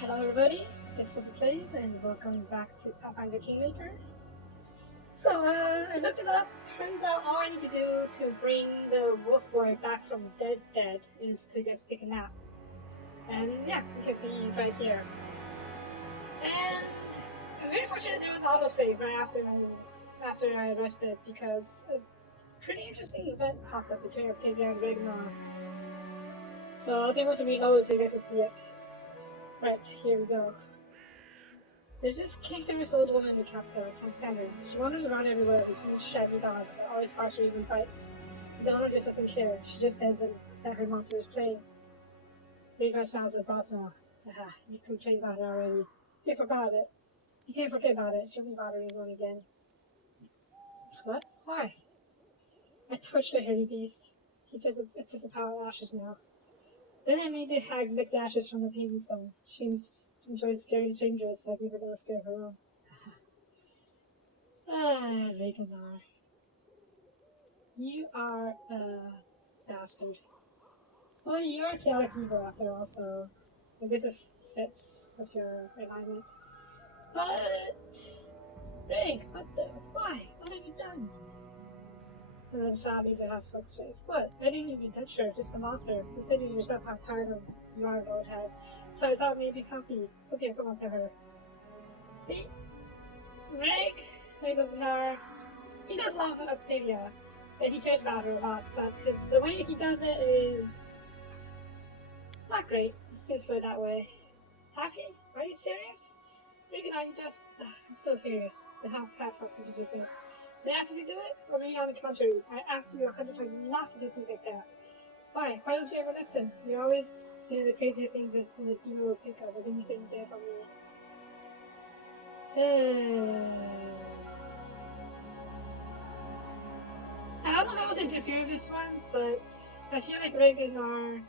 Hello everybody, this is Soapie and welcome back to Pathfinder Kingmaker. So, I looked it up. Turns out all I need to do to bring the wolf boy back from dead is to just take a nap. And yeah, you can see he's right here. And I'm very fortunate there was autosave right after I rested because a pretty interesting event popped up between Octavia and Ragnar. So I was able to reload so you guys can see it. Right, here we go. There's this cake-thinner's old woman in the capital, Inconsequential. She wanders around everywhere with a huge shaggy dog that always barks or even bites. The owner just doesn't care. She just says that her monster is playing. Ragnar smiles at Baltimore. Aha, you complained about it already. You can't forget it. You can't forget about it. She'll be bothering you again. What? Why? I torched the hairy beast. It's just a pile of ashes now. Then I made the hag lick the ashes from the paving stones. She enjoys scaring strangers, so I gave her to scare her own. Ragnar. You are a bastard. Well, you're a chaotic evil after all, so I guess it fits with your alignment. But... Rig, why? What have you done? And then Soapie's a hospital says, "What? I didn't even touch her, just a monster. You said you yourself how tired of your old head. So I thought maybe happy. It's okay, come on to her." See? Ragnar, he does love Octavia, and he cares about her a lot, but the way he does it is not great. Let's put it that way. Happy? Are you serious? Ragnar, you just... I'm so furious. The half-heart into your face. Did I ask you to do it? Or maybe on the contrary, I asked you 100 times not to do things like that. Why? Why don't you ever listen? You always do the craziest things that the demon will think of, but then you say you're there for me. I don't know if I want to interfere with this one, but I feel like Ragnar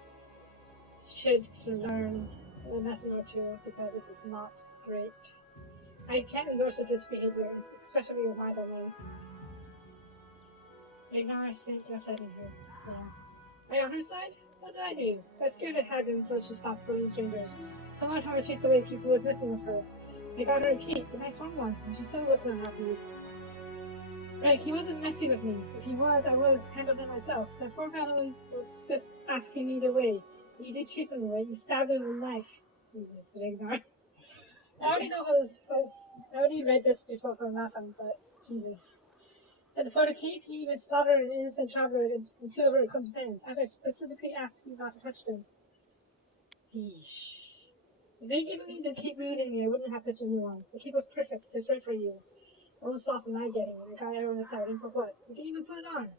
should learn a lesson or two, because this is not great. I can't endorse this behavior, especially with my domain. Ragnar, I think you're upsetting her. Yeah. Are you on her side? What did I do? So I scared the hag until she stopped bullying strangers. Someone told her chased away people who was messing with her. I got her a cape, a nice warm one, and she still wasn't happy. Right, he wasn't messing with me. If he was, I would have handled it myself. That poor fellow was just asking me the way. You did chase him away. You stabbed him with a knife. Jesus, Ragnar. I already read this before from last time, but Jesus. And for the cape, you even slaughtered an innocent traveler and two of her companions, after I specifically asked you not to touch them. Yeesh. If they'd given me the cape reading, I wouldn't have touched anyone. The cape was perfect, just right for you. Almost lost an eye getting it. I got everyone deciding for what? You didn't even put it on.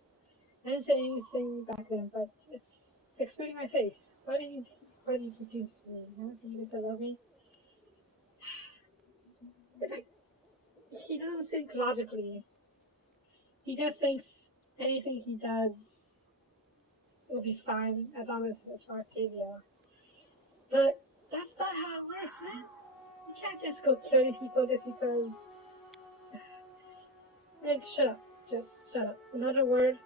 I didn't say anything back then, but it's exploding my face. Why did you do this to me? Do you still love me? It's like, he doesn't think logically. He just thinks anything he does will be fine as long as it's for Octavia. But that's not how it works, man. You can't just go killing people just because... Like, shut up. Just shut up. Another word,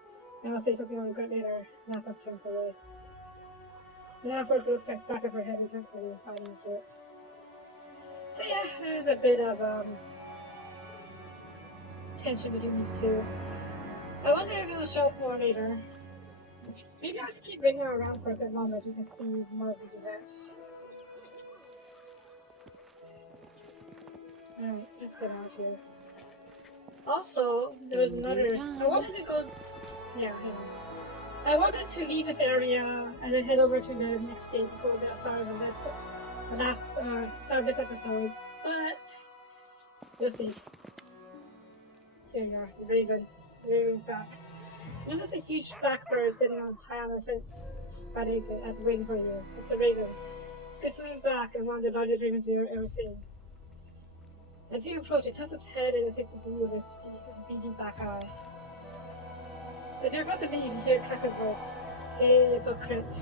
and I'll say something I'll regret later. Nafaf turns away. Nafaf looks at the back of her head resentfully, hiding his work. So yeah, there's a bit of, tension between these two. I wonder if it will show up more later. Maybe I'll just keep bringing her around for a bit longer so we can see more of these events. Alright, let's get out of here. Also, there was another... I wanted to go... Yeah, hang on. I wanted to leave this area and then head over to the next gate before the start of this episode. But... we'll see. There you are, the Raven. The Raven's back. You notice a huge black bird sitting high on the fence by the exit as waiting for you. It's a raven. It's swimming back and one of the largest ravens you've ever seen. As you approach, it tilts its head and it fixes you with its beady black eye. As you're about to leave, you hear a crack of voice. Hey, hypocrite.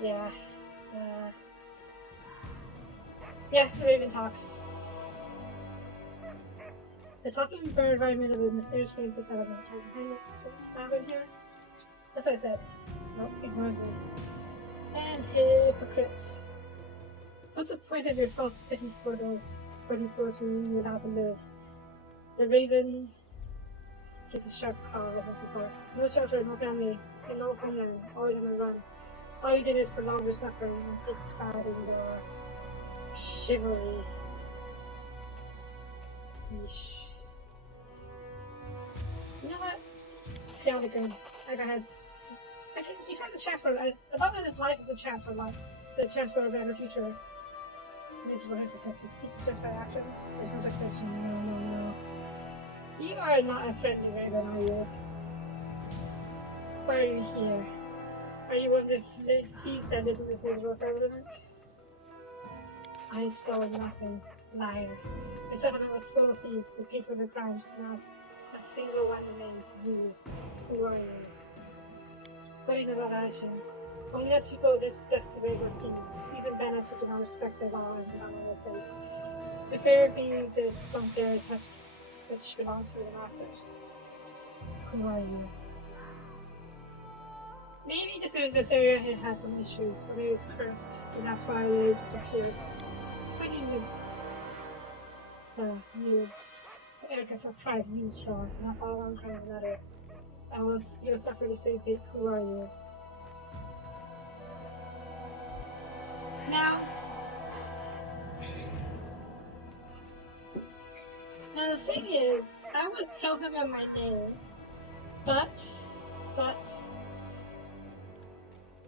Yeah. Yeah, the raven talks. The talking bird environment of the mysterious creature settlement. Happened here? That's what I said. Nope, ignores me. And hypocrite. secret. What's the point of your false pity for these words who knew how to live? The raven gets a sharp call of support. No shelter, no family, and no homeland, always on the run. All you did is prolong your suffering and take pride in your chivalry. Yeesh. You know what? Yeah, the good. That guy has. He has a chance for. Above that, his life is a chance for life. It's a chance for a better future. This is what I forget. He seeks justified actions. There's no justification. No. You are not a friendly raven, are you? Why are you here? Are you one of the thieves that live in this miserable settlement? I stole nothing, liar. The settlement was full of thieves. They paid for their crimes. Not a single one remains. You. Who are you? What do you know about action? Only that people this destitute are thieves. Thieves and bandits who do not respect the law and do not know their place. The fair beings that don't dare touch which belongs to the masters. Who are you? Maybe this area has some issues, or maybe it's cursed, and that's why they disappeared. Why do you live? You. The arrogance of pride you strong, to not follow one crime of another. You'll suffer the same fate. Who are you? Now, the thing is, I would tell him my name, but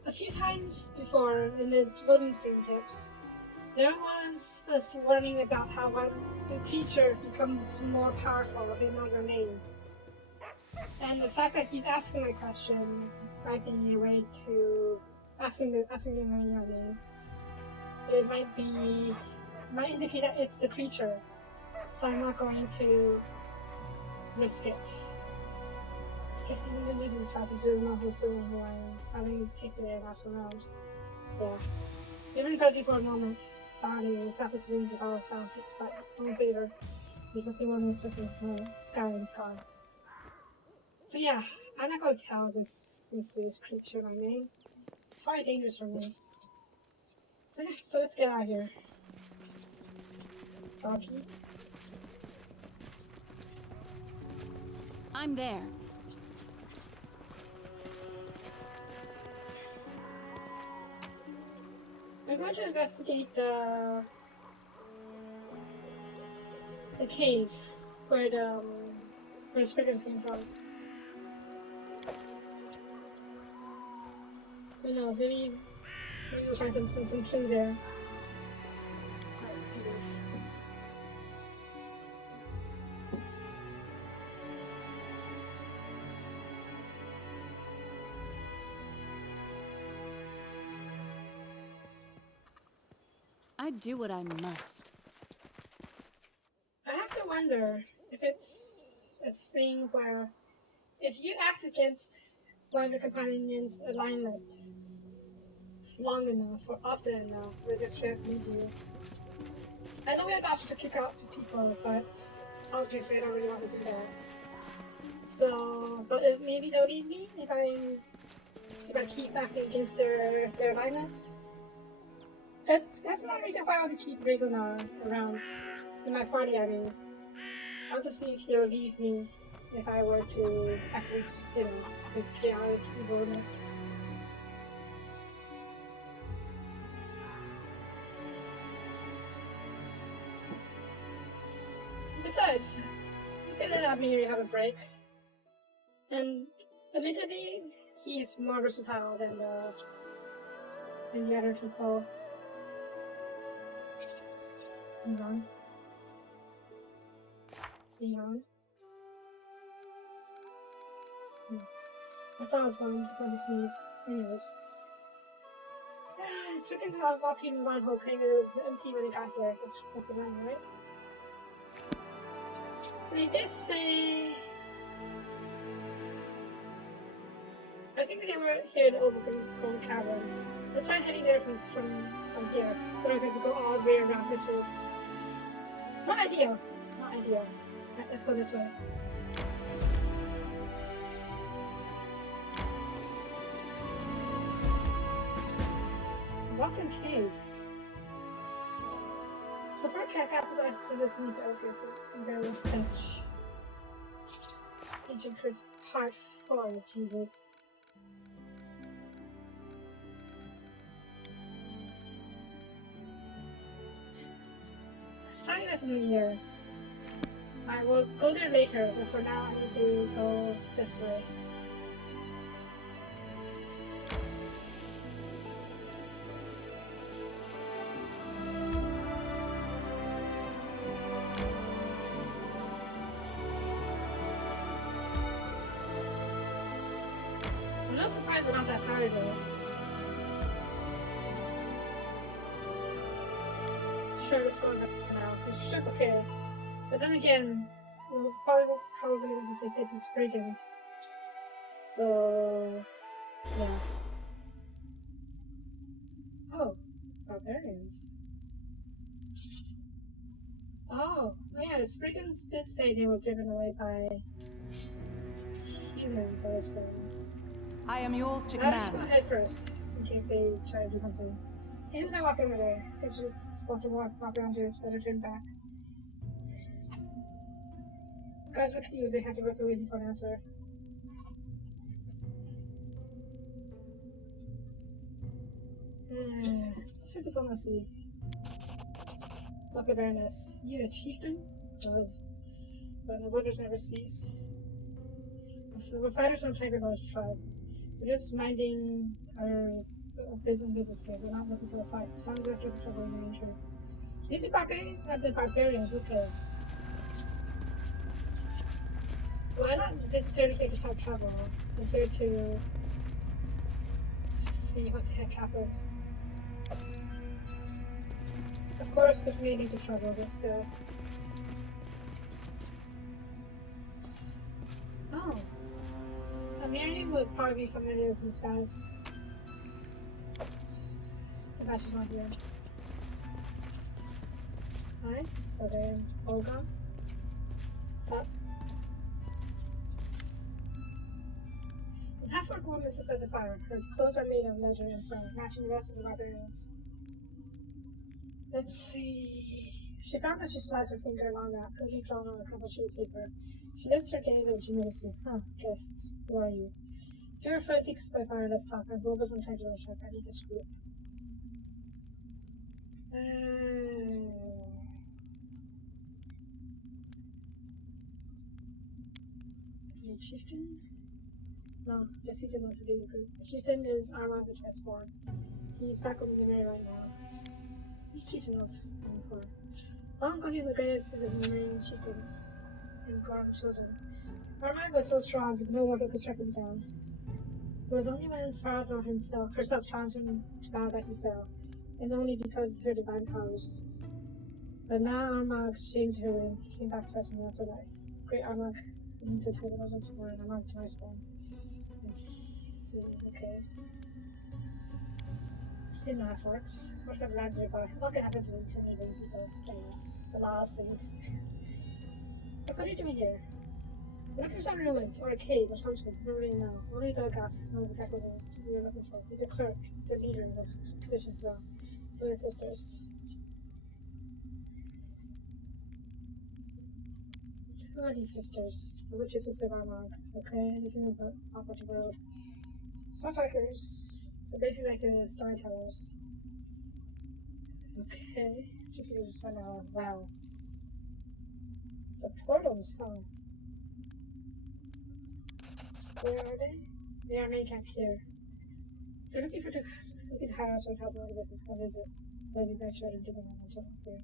a few times before in the loading screen tips, there was a warning about how when the creature becomes more powerful if they know your name. And the fact that he's asking my question might be a way to asking me your name. It might indicate that it's the creature, so I'm not going to risk it. Because even the using this passage doesn't know who's who I am. I think take today and ask around. Yeah. Even crazy for a moment, finding the fastest wings of our sound takes flight. Almost later, he's just one who's looking for sky and sky. So yeah, I'm not going to tell this mysterious creature my name. It's probably dangerous for me. So yeah, so let's get out of here. Doggy. I'm there. I'm going to investigate the cave where the spirits came from. Who knows? Maybe we'll find some clue there. I do what I must. I have to wonder if it's a thing where if you act against one of the companions' alignment long enough or often enough, they just straight up leave you. I know we have the option to kick out the people, but obviously I don't really want to do that. So, but maybe they'll leave me if I keep acting against their alignment. That's another reason why I want to keep Regular around in my party. I mean, I want to see if he'll leave me if I were to at least, his chaotic evilness. Besides, you can let Amiri have a break. And admittedly, he's more versatile than the other people. Hang on. I thought I was going to sneeze. Anyways. It's freaking tough walking one whole thing. It was empty when it got here. It's recommend, right? They did say... I think they were here in the overgrown cavern. Let's try heading there from here. Otherwise we have to go all the way around, which is... Not ideal. Alright, let's go this way. rotten cave. So for castles are still with me to offer for barrel stench. Agent Chris Part 4, Jesus. Starting this in the year. I will go there later, but for now I need to go this way. I'm not surprised we're not that tired though. Sure, let's go back now. It's sure okay. But then again, we'll probably be facing Spriggans. So yeah. Oh, barbarians. Oh, yeah, the Spriggans did say they were driven away by humans, I assume. I am yours to Go command. ahead first, in case they try to do something. Hey, who's that walking over there? Since you just want to walk around here, it's better turn back. Guys, look at you, they had to look waiting for an answer. Just for diplomacy. Luck awareness. You a chieftain? But the wonders never cease. We're fighters from Tiger Nose tribe. We're just minding our business here. We're not looking for a fight. Sounds after the trouble in the nature. These are the barbarians, okay. Well, I'm not necessarily here to start trouble. I'm here to see what the heck happened. Of course, this may lead to trouble, but still. Oh. Mary would probably be familiar with these guys. Sebastian's not here. Hi, brother Olga. What's up? The half-orc woman sits by the fire. Her clothes are made of leather and fur, matching the rest of the barbarians. Let's see. She found that she slides her finger along that, quickly drawn on a crumpled sheet of paper. She lifts her gaze at humorously. Huh, guests. Who are you? If you're afraid to by fire, let's talk. I'm global from time to time. I need this group. Your chieftain? No, just he's enough to be the group. The chieftain is Armand the Chessborn. He's back on the Mary right now. Which chieftain was before? Uncle is the greatest of the Marine chieftains in Gorm chosen. Armand was so strong that no one could strike him down. It was only when Farazan herself challenged him to battle that he fell, and only because of her divine powers. But now Armagh shamed her and came back to us in the afterlife. Great Armagh means the title was once more, and Armagh to my spawn. Let's see, okay. He didn't have forks. Most of the lads are by. What can happen to me to me when he does the last things? What are you doing here? We're looking for some ruins, or a cave, or something. We don't really know. Only Duggaff knows exactly what we were looking for. He's a clerk, the leader in this position as well. For his sisters. Who are these sisters? The witches who serve Armagh. Okay, this is about the road. Spotlighters. So basically like the storytellers. Okay. Particularly just went out. Wow. So portals, huh? Where are they? They are main camp here. If you're looking to hire us or house another business, come visit. Maybe make sure to dig them until here.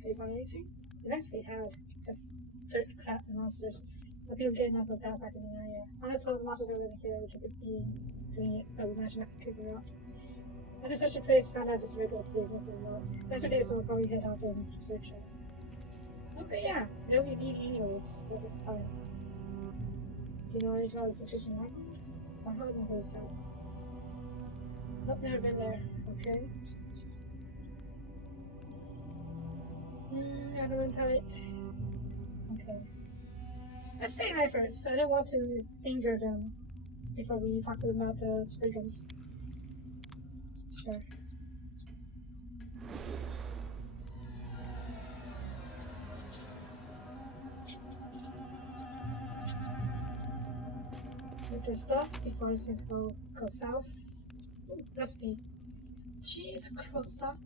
Can you find anything? Yes, we had. Just dirt, crap, and monsters. But people get enough of that back in the area. Unless some of the monsters are living here, which could be doing it, but we managed not to kick them out. After such a place, found out just a regular cave, nothing else. After days, so we'll probably head out and search it. Okay, yeah. They'll be deep anyways. That's just fine. Do you know anything about the situation now? I heard them close down. Nope, never been there. Okay. Adamant tight. Okay. Let's stay there first. I don't want to anger them before we talk to them about the Spriggans. Sure. Get your stuff before things go south. Ooh, recipe. Cheese crostata.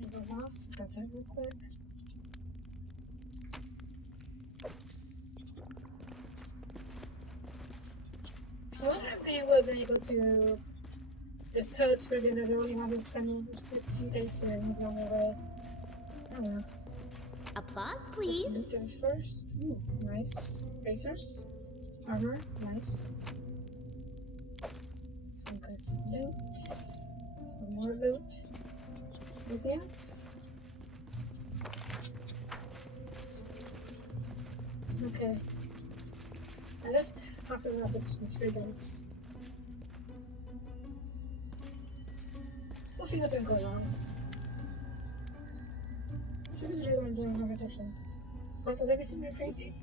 And the last, grab that real quick. I wonder if they would be able to just tell us that they only want to spend a few days here and move on their way. I don't know. Applause, please. Let's meet them first. Ooh, nice. Racers. Armor, nice. Some good loot. Some more loot. Yes. Okay. And let's talk about this brigands. Hopefully it doesn't go wrong. So who's really doing competition? Like, does everything go crazy?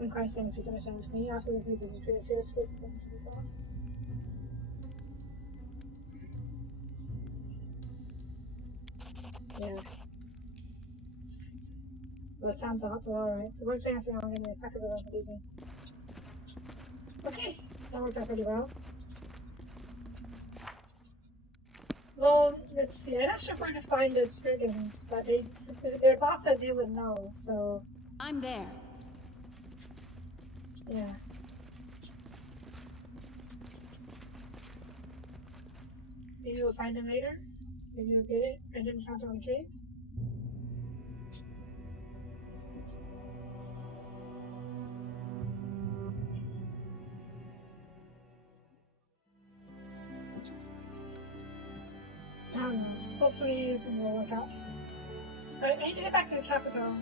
I'm quite saying please understand. When you after the crazy, you create a serious space to yourself. Yeah. Well, it sounds awful, alright. The word fancy on anyway is back of the road, believe me. Okay, that worked out pretty well. Well, let's see. I'm not sure where to find the brigands, but their boss said they would know, so. I'm there. Yeah. Maybe we'll find them later. Maybe we'll get it. Random encounter on the cave. I don't know. Hopefully this will work out. Alright, I need to get back to the capital.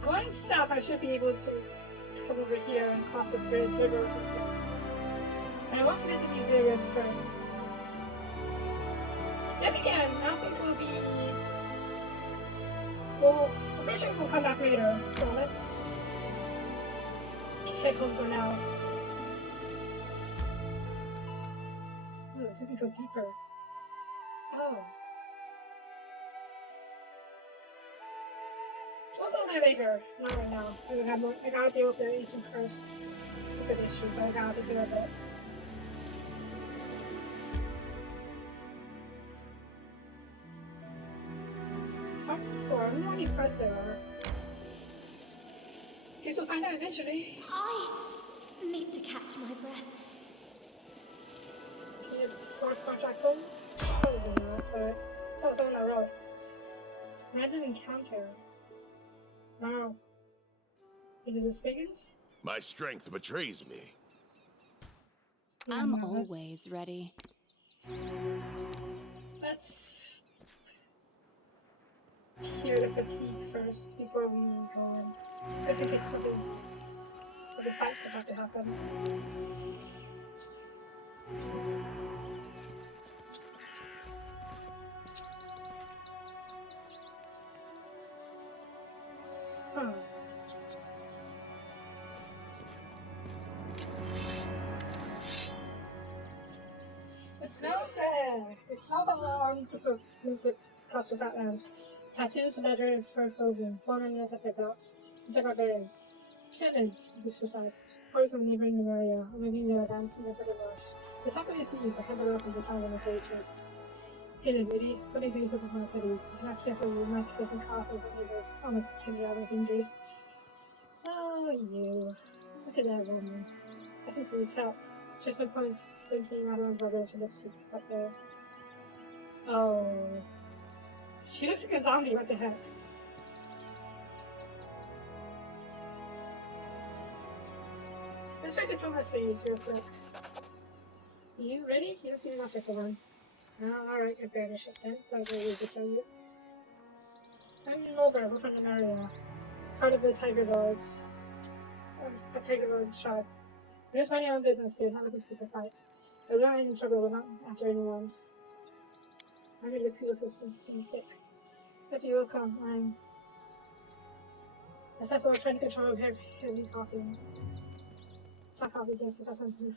Going south, I should be able to come over here and cross a bridge, river or something. And I want to visit these areas first. Then again, I also could be. Well, I'm pretty sure we'll come back later, so let's head home for now. Oh, so we can go deeper. Oh. We'll go there later, not right now. I gotta deal with the ancient curse. It's a stupid issue, but I gotta deal with it. Part 4. I wonder how many parts there are. Guess we'll find out eventually. I need to catch my breath. Can you just force contract home? Probably not, but tell us on the road. Random encounter. Wow. Is it the Spiggins? My strength betrays me. Yeah, I'm no, always ready. Let's cure the fatigue first before we go on. Just in case something. There's a fight about to happen. Huh. It smelled of armed group of music across the flatlands. Tattoos, leather, and fur clothing, forming at their belts, and barbarians. Cannons, to be precise. Or from neighboring the area, or maybe they are dancing for the north. It's not really see you, but hands are up and defined on their faces. Hidden, really, putting things up in my city. If you're not careful, you might get some causes and neighbors almost taking out their fingers. Oh, you. Look at that woman. I think it needs help. Just a point, thinking out of brother, she looks up there. Oh. She looks like a zombie, what the heck? Let's try diplomacy real quick. You ready? You don't seem much like the one. Oh, alright, you're better shit then. That's what I usually tell you. I'm Mulber, we're from the area. Part of the Tiger Lords. A Tiger Lords tribe. I'm just minding my own business here, not looking to pick a fight. But we're not in trouble, we're not after anyone. I really feel so sick. If you will come, I'm. Except for trying to control heavy coffee. It's not coffee juice, it's just something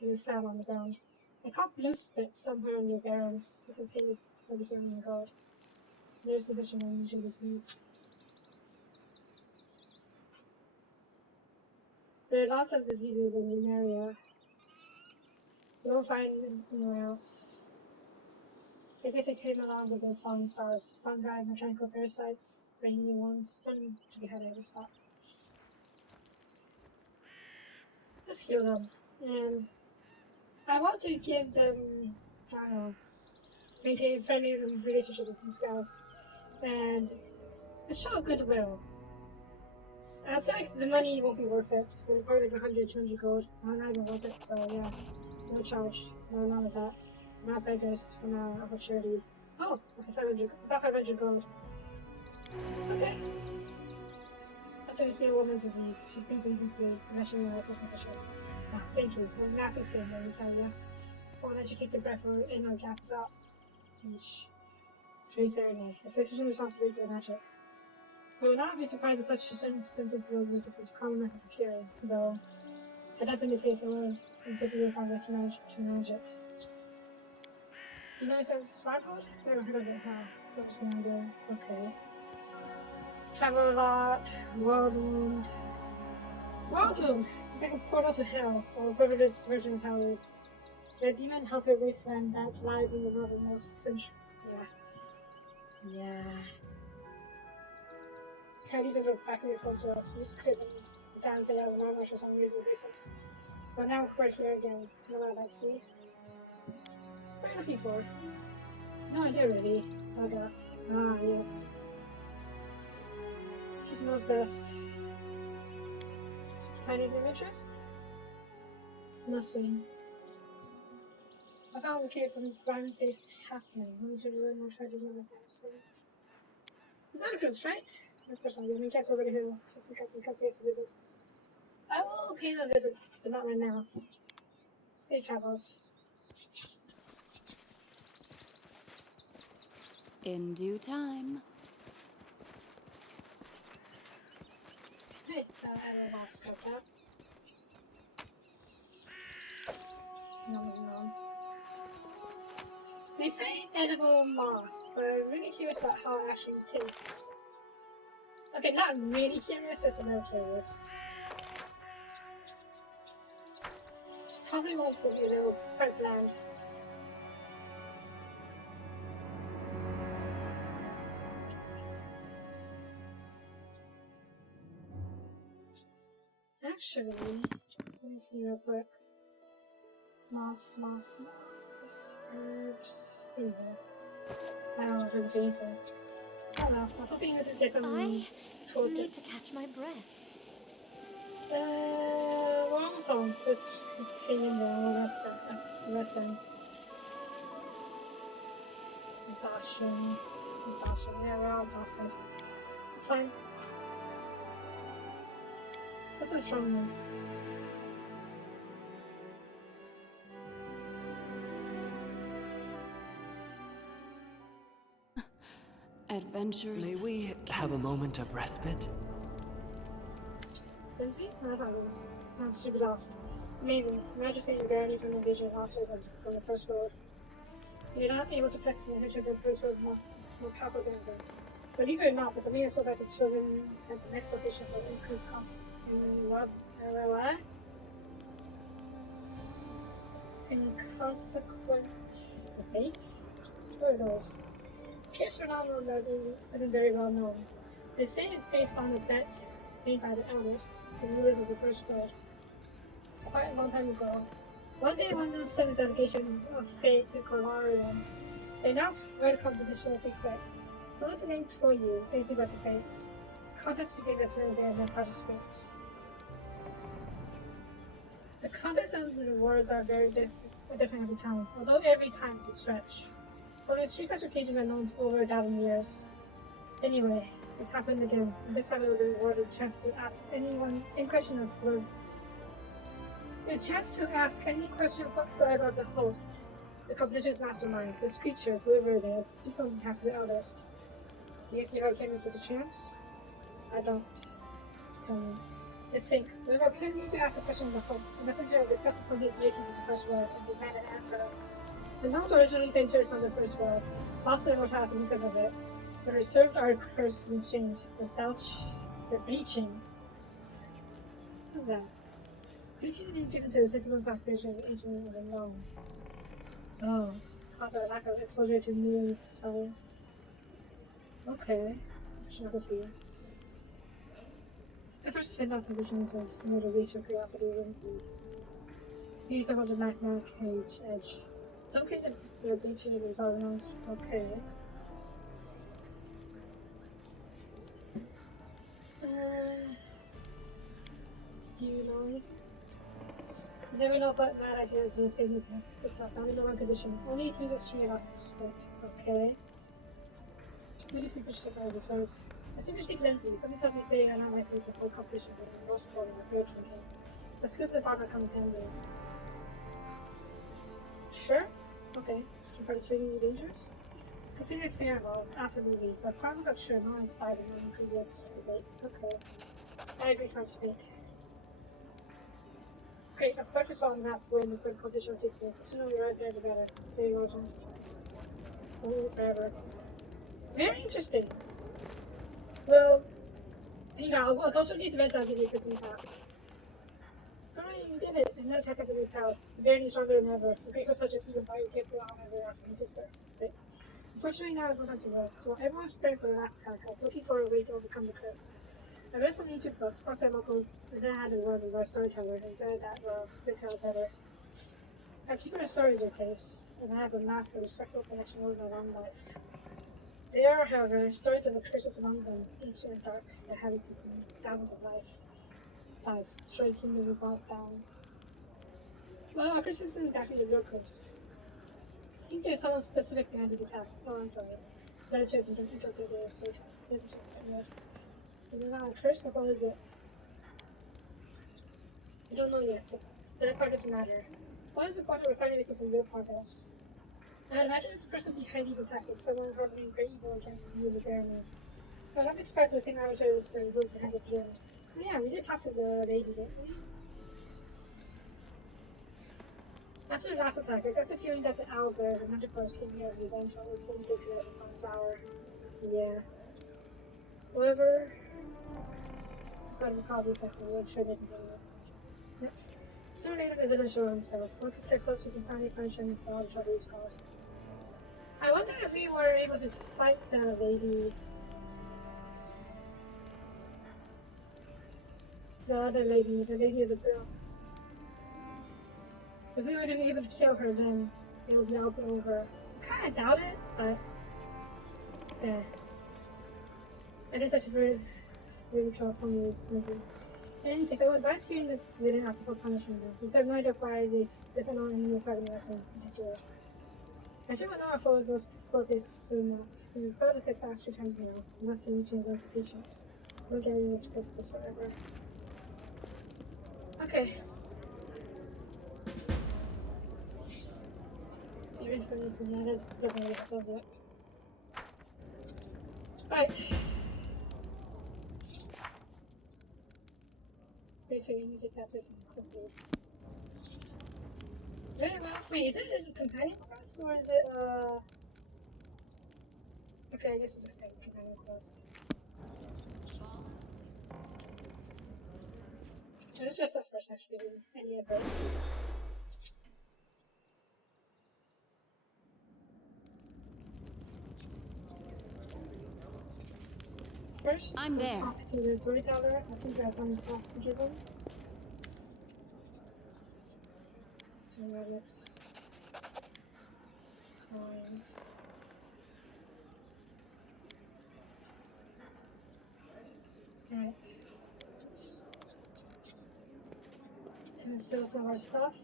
you fell on the ground. I caught blue spit somewhere in your barrels. You can pay me for the healing god. There's the vision I usually disease. There are lots of diseases in your area. You won't find anywhere else. I guess it came along with those falling stars. Fungi, mechanical parasites, brainy ones. Fun to be had every stop. Let's heal them. And I want to give them, I don't know, maintain a friendly relationship with these guys. And a show of goodwill. I feel like the money won't be worth it. It'll probably like 100, 200 gold. I'm not even worth it, so yeah. No charge. No, none of that. We're not beggars. We're not a charity. Oh, okay, 500. About 500 gold. Okay. After we heal a woman's disease, she brings something to national license official. Ah, thank you. It was nasty thing, let me tell you. Won't let you take the breath in or gases out. Eesh. Trace Ernie. Affliction responsibility for magic. I would not be surprised if such symptoms will use such common methods of curing, though had that been the case, I would have typically found it to manage it. You know it says Smartwood? Never heard of it, huh? What was going to do? Okay. Travel a lot, world wound. World wound! It's like a portal to hell, or whatever this version of hell is. The demon helter wasteland that lies in the northernmost century. Yeah. Candies are back in the home to us. We just couldn't damn thing out of my much on a regular basis. But now we're here again. No matter what I see. What are you looking for? No idea really. Telegraph. Ah, yes. She knows best. Find anything of interest? Nothing. I found the case of a brown-faced half-man. Wanted to learn more try to know what I'm saying. Is that a group, right? Of course not. I mean, Cap's over the hill. We've got some companies to visit. I will pay the visit, but not right now. Safe travels. In due time. Hey, I have a boss cut that. No. They say edible moss, but I'm really curious about how it actually tastes. Okay, not really curious, just a little curious. Probably won't put me a little quite bland. Actually, let me see real quick. Moss, herbs, in here. I don't know if it's anything. I don't know, I was hoping this would get some tool need to tips. catch my breath. We're almost home. Just hang in there, we'll rest in. Exhaustion. Yeah, we're all exhausted. It's fine. It's so strong. Adventures. May we have a moment of respite? Lindsay? No, I thought it was. Not stupid lost. Amazing. Majesty and Barony from the indigenous monsters from the first world. You're not able to pick from the hedge of the first world more powerful than us. Believe it or not, but the main so that's chosen as the next location for Inconsequent debates? Who are those? Case phenomenon isn't very well known. They say it's based on a bet made by the eldest, the rulers of the first world, quite a long time ago. One day, one of them sent a delegation of fate to Colarium. They announced where the competition will take place. Don't let the name before you, say anything about the debates. Contest begins as soon as they have no participants. The contests and the rewards are very different every time, although every time is a stretch. Only 3 such occasions are known over 1,000 years. Anyway, it's happened again. And this time the reward is a chance to ask anyone any question whatsoever of the host. The competition's mastermind, this creature, whoever it is, he's on behalf of the eldest. Do you see how it came as a chance? I don't. Tell me. Just think, we have opportunity to ask a question of the host. The messenger of the self-appointed deities of the first world, and demand an answer. The gnomes originally ventured from the first world, lost their mortality because of it, but reserved our curse in exchange. The breaching. What's that? Breaching is given to the physical exasperation of the ancient of the gnome. Oh, caused by lack of exposure to new so. Okay. Geography. The first spin off solutions of familiar reach of curiosity wins. You talk about the magma cage edge. Some claim that the breaching is organized. Okay. Do you know reason? You never know about mad ideas in the family TikTok. Only no one condition. Only if you just straight off respect. Okay. Maybe super shit as a sword. I seriously cleansing. Something tells me failing are not likely to hold competitions with the most problem with bird drinking. The skills of the partner come in handy. Sure? Okay. Can participating be dangerous? Consider it fair though, absolutely. But problems are sure no one's died in any previous debate. Okay. I agree to participate. Great, I've practiced well enough when the competition will take place. The sooner we arrive there, the better. Say Roger. Only forever. Very interesting. Well, I'll go through these events. I'll give you a quick recap. Alright, you did it. And no attackers will be repelled. The Baron is stronger than ever. The grateful subjects even by your gift of honor asking success. But unfortunately, now is no time to rest. While everyone's preparing for the last attack, I was looking for a way to overcome the curse. I read some ancient books, talked to locals, and then I had a word with our storyteller, and said that, well, could tell better. I'm keeping the stories in place, and I have amassed a respectable connection over my long life. There are, however, stories of the curses among them, ancient and dark, that have taken thousands of lives, destroyed kingdoms and brought down. Well, our curse isn't exactly the real curse. It seems there's someone specific behind these attacks. Oh, I'm sorry. That is just an interpreted story. Is it not a curse, or what is it? I don't know yet, but that part doesn't matter. What is the point of refining making some real progress? I imagine the person behind these attacks is someone harboring great evil against you and the Baron. I'm not surprised the same amateurs and rules behind the gym. Oh yeah, we did talk to the lady, didn't we? After the last attack, I got the feeling that the owlbears and hunter-crows came here as revenge for what we did to them on flower. Yeah. However, whatever causes that for would sure they can do it. Yep. Sooner or later, the villain show himself. Once he steps up, we can finally punish him for all the trouble he's caused. I wonder if we were able to fight the lady. The other lady, the lady of the bill. If we were to be able to kill her, then it would be all over. I kinda doubt it, but yeah. It is such a very trouble for me to listen. In any case, I would advise hearing this villain out before punishing them, because I have no idea why this annoying is targeting us in particular. I should know our forward goes closely soon enough. We've heard this like last 2 times now, unless we change those patience. We'll get able to fix this forever. Okay. So you're ready for this, and that is definitely what does it. Right. Wait, so we need to get that person quickly. Very well. Wait, is it a companion quest, or is it, okay, I guess it's a companion quest. Let's dress up first, actually. I need a break. First, I'm there. Talk to the storyteller. I think there's some stuff to give him. Some relics. Coins. Alright. Can we steal some of our stuff?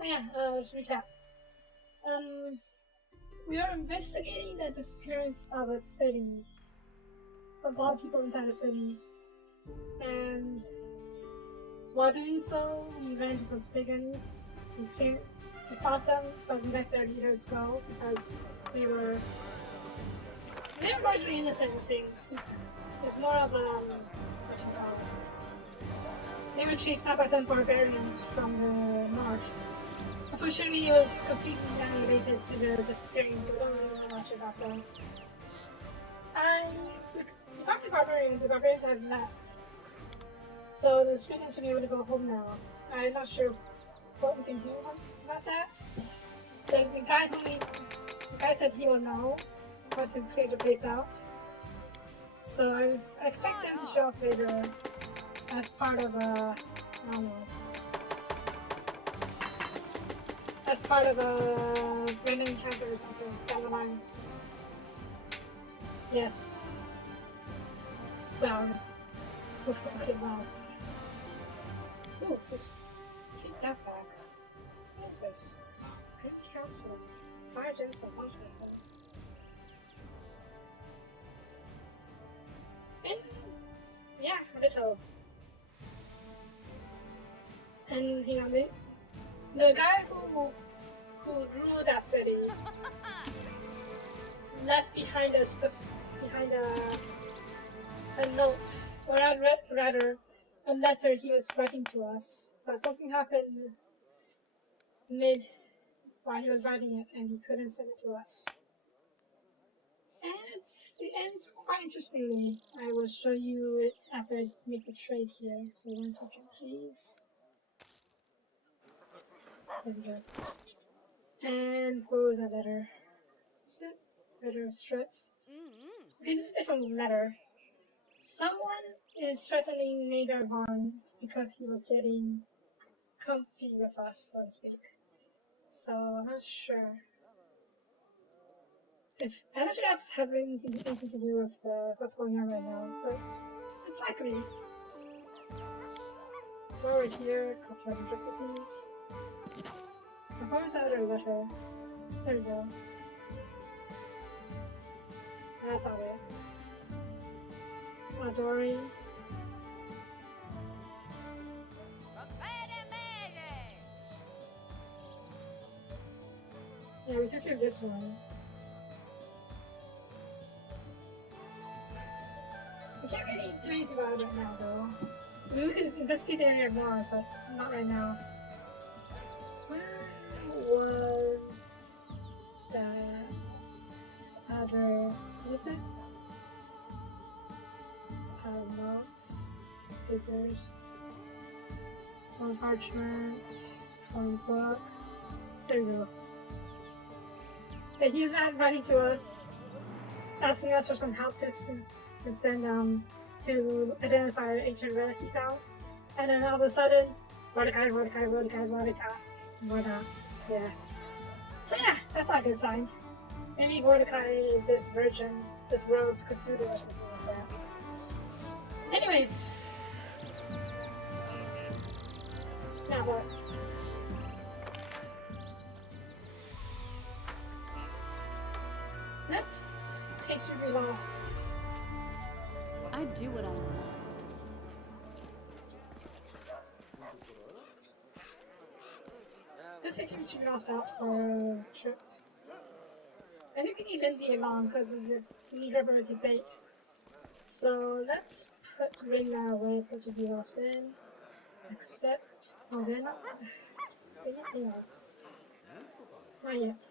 Oh yeah, let's recap. We are investigating the disappearance of a city. A lot of people inside the city. And while doing so, we ran into some Spiggans. We fought them, but we let their leaders go because they were largely innocent things. It's more of what you call it. They were chased out by some barbarians from the north. Unfortunately, it was completely unrelated to their disappearance, so we don't really know much about them. And we talked to the barbarians have left. So the students should be able to go home now. I'm not sure what we can do about that. The guy said he will know how to clear the place out. So I expect him to show up later as part of a, I don't know, as part of a random encounter or something down the line. Yes. Well. Okay, wow. Ooh, just take that back. What is this? Grand Council. 5 gems at 1 people. And yeah, a little. And you know, the guy who ruled that city left behind a note, or rather a letter he was writing to us. But something happened while he was writing it, and he couldn't send it to us. And it ends quite interestingly. I will show you it after I make the trade here. So 1 second, please. There we go. And what was that letter? Is it letter of threats? Okay, this is a different letter. Someone is threatening Mayor Vaughn because he was getting comfy with us, so to speak. So I'm not sure. I'm not sure that has anything to do with what's going on right now, but it's likely. While we're here, a couple of recipes. And where's the other letter? There we go. That's not it. Adori. Yeah, we took care of this one. We can't really do anything about it right now, though. I mean, we could investigate the area more, but not right now. Where was that other... What is it? Notes, papers, one parchment, one book. There we go. Yeah, he was writing to us, asking us for some help to send to identify an ancient relic he found. And then all of a sudden, Mordecai. Yeah. So yeah, that's not a good sign. Maybe Mordecai is this virgin, this world's Cthulhu or something like that. Anyways. Now what? Let's take to be lost. I do what I must. Let's take to be lost out for a trip. I think we need Lindsay along because we need her for a debate. So let's put Rina away, put to be lost in. Except, oh, they're not here. Not yet.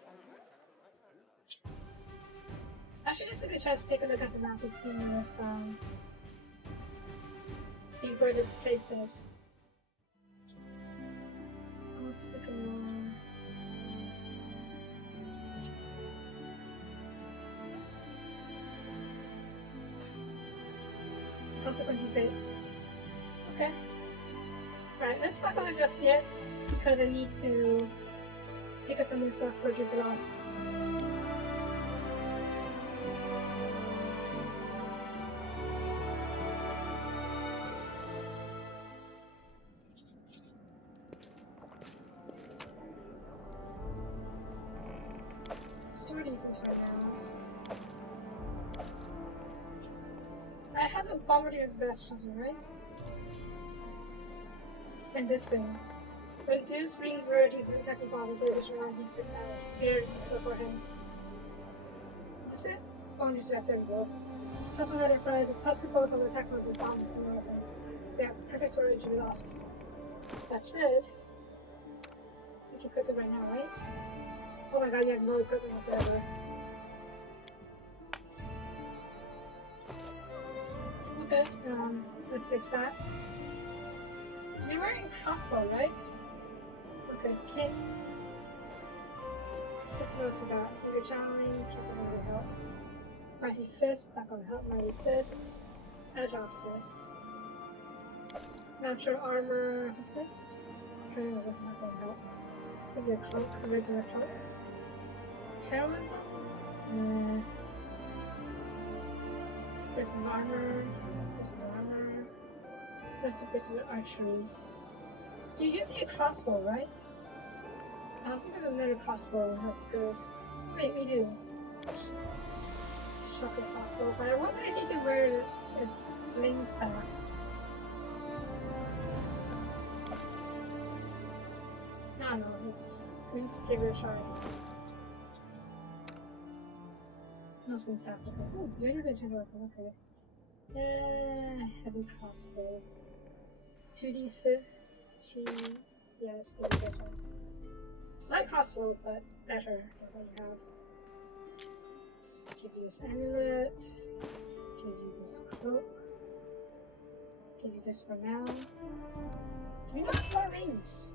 Actually, this is a good chance to take a look at the map and see where this place is. Let's look around. Consequential base. Okay. Right, let's not go there just yet, because I need to pick up some new stuff for Drip Lost. Let's do these right now. I have a Bombardier is best something, right? And this thing. Reduce rings rarities and attack bomb with additional 96 damage. Very useful for him. Is this it? Oh, just that, there we go. This plus 1 added for plus the both of the attack moves and bombs and weapons. So yeah, perfect for to be lost. That said, we can equip it right now, right? Oh my god, you have no equipment whatsoever. Okay, let's fix that. You're wearing crossbow, right? Okay, King. Let's see what else we got. If you're channeling, King doesn't really help. Mighty Fists, not gonna help. Mighty Fists. Agile Fists. Natural Armor, what's this? Not gonna help. It's gonna be a cloak, a regular cloak. Heroism? This is armor. This is armor. This is archery. He's using a crossbow, right? I was thinking of another crossbow. That's good. Wait, we do. Shocker crossbow. But I wonder if he can wear his sling staff. No, we just give it a try. No sling staff. Okay. Oh, you're not going to weapon. Okay. Heavy crossbow. 2d6. 3. Yeah, let's go with this one. It's like crossbow, but better than what you have. Give you this amulet. Give you this cloak. Give you this for now. Do we not have more rings?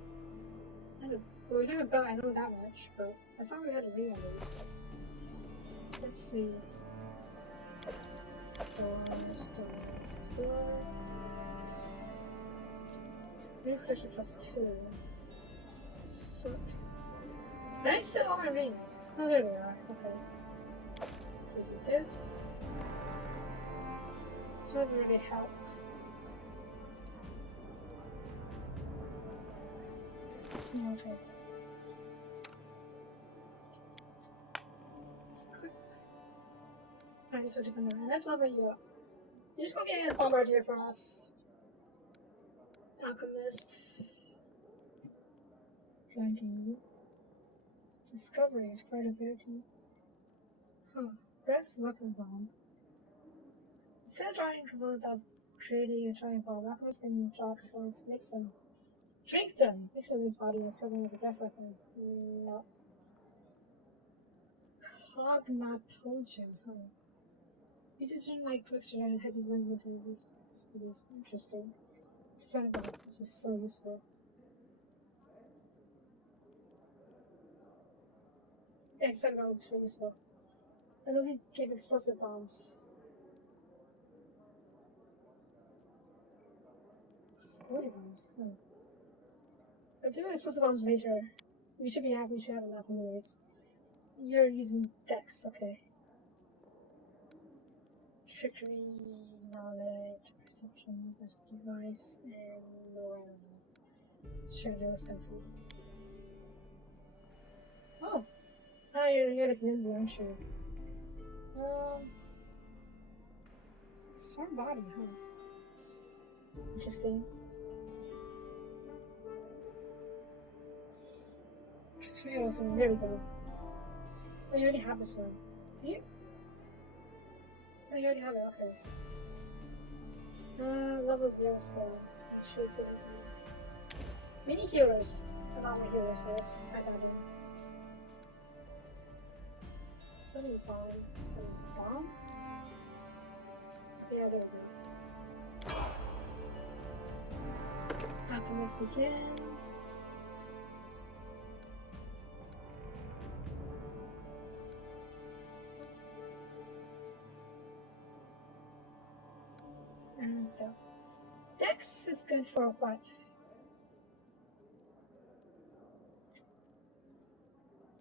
Well, we do have a belt, I know that much, but I saw we had a ring at least. Let's see. Store. Ring protection +2. So. Did I sell all my rings? Oh, there they are. Okay. Give you this. This doesn't really help. Okay. Quick. Alright, this is different than that. Let's level you up. You're just gonna be a bombardier for us. Alchemist. Flanking. Discovery is quite ability. Huh. Breath weapon bomb. Instead of drawing components of creating a trying bomb, alchemists can draw components, mix them. Drink them! Mix them with his body and sell them as a breath weapon. No. Cognatogen, huh? You didn't like mixture and had his movement to this is interesting. Sorry about this was so useful. Yeah, sorry about it was so useful. I know he gave explosive bombs. Holy bombs, huh? I'll do explosive bombs later. We should have enough anyways. You're using Dex, okay. Trickery, knowledge, perception, device, and no, I don't know. Sure, no stuff. Oh! Ah, you're like Lindsay, aren't you? It's our body, huh? Interesting. There we go. Oh, you already have this one. Do you? Oh, you already have it, okay. Level 0 spell. Should do. Mini healers. I got my healer, so that's I got it. Swimming bombs? Yeah, there we go. Alchemist again. And stuff. Dex is good for what?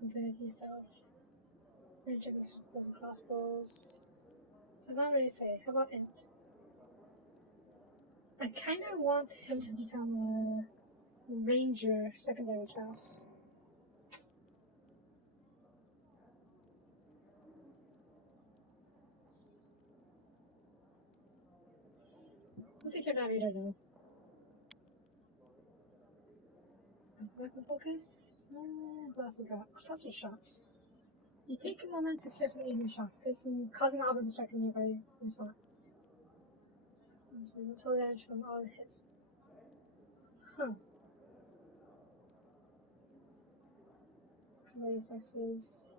Ability stuff. Reject with crossbows. Does not really say. How about int? I kind of want him to become a ranger secondary class. I'll take your navigator now. Weapon focus. What else we got? Cluster shots. You take a moment to carefully aim your shots, causing all the striking nearby the spot. So total damage from all the hits. Huh. Cover reflexes.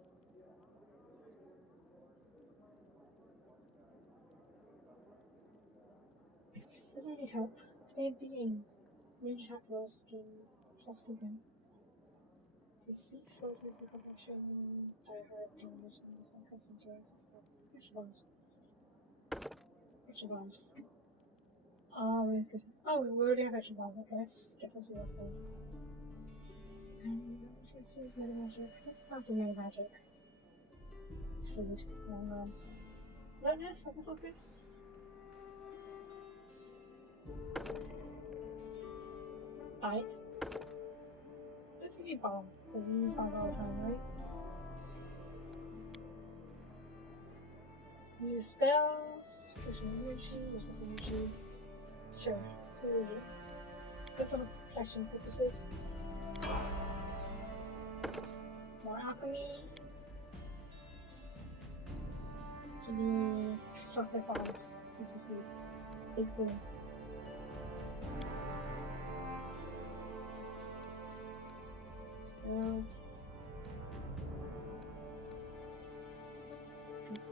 Doesn't really help. They the aim. Range attack rolls gain plus again. Deceitful physical action, die hard, damage, and focus endurance. Extra bombs. Extra bombs. Always good. Oh, we already have extra bombs. Okay, let's get some of this then. And reflexes, meta magic. Let's not do meta magic. Food. Alertness, weapon focus. Bite. Let's give you bomb, because you use bombs all the time, right? Use spells, push energy, versus energy. Sure, it's energy. Good for protection purposes. More alchemy. Give me explosive bombs. Big boom. So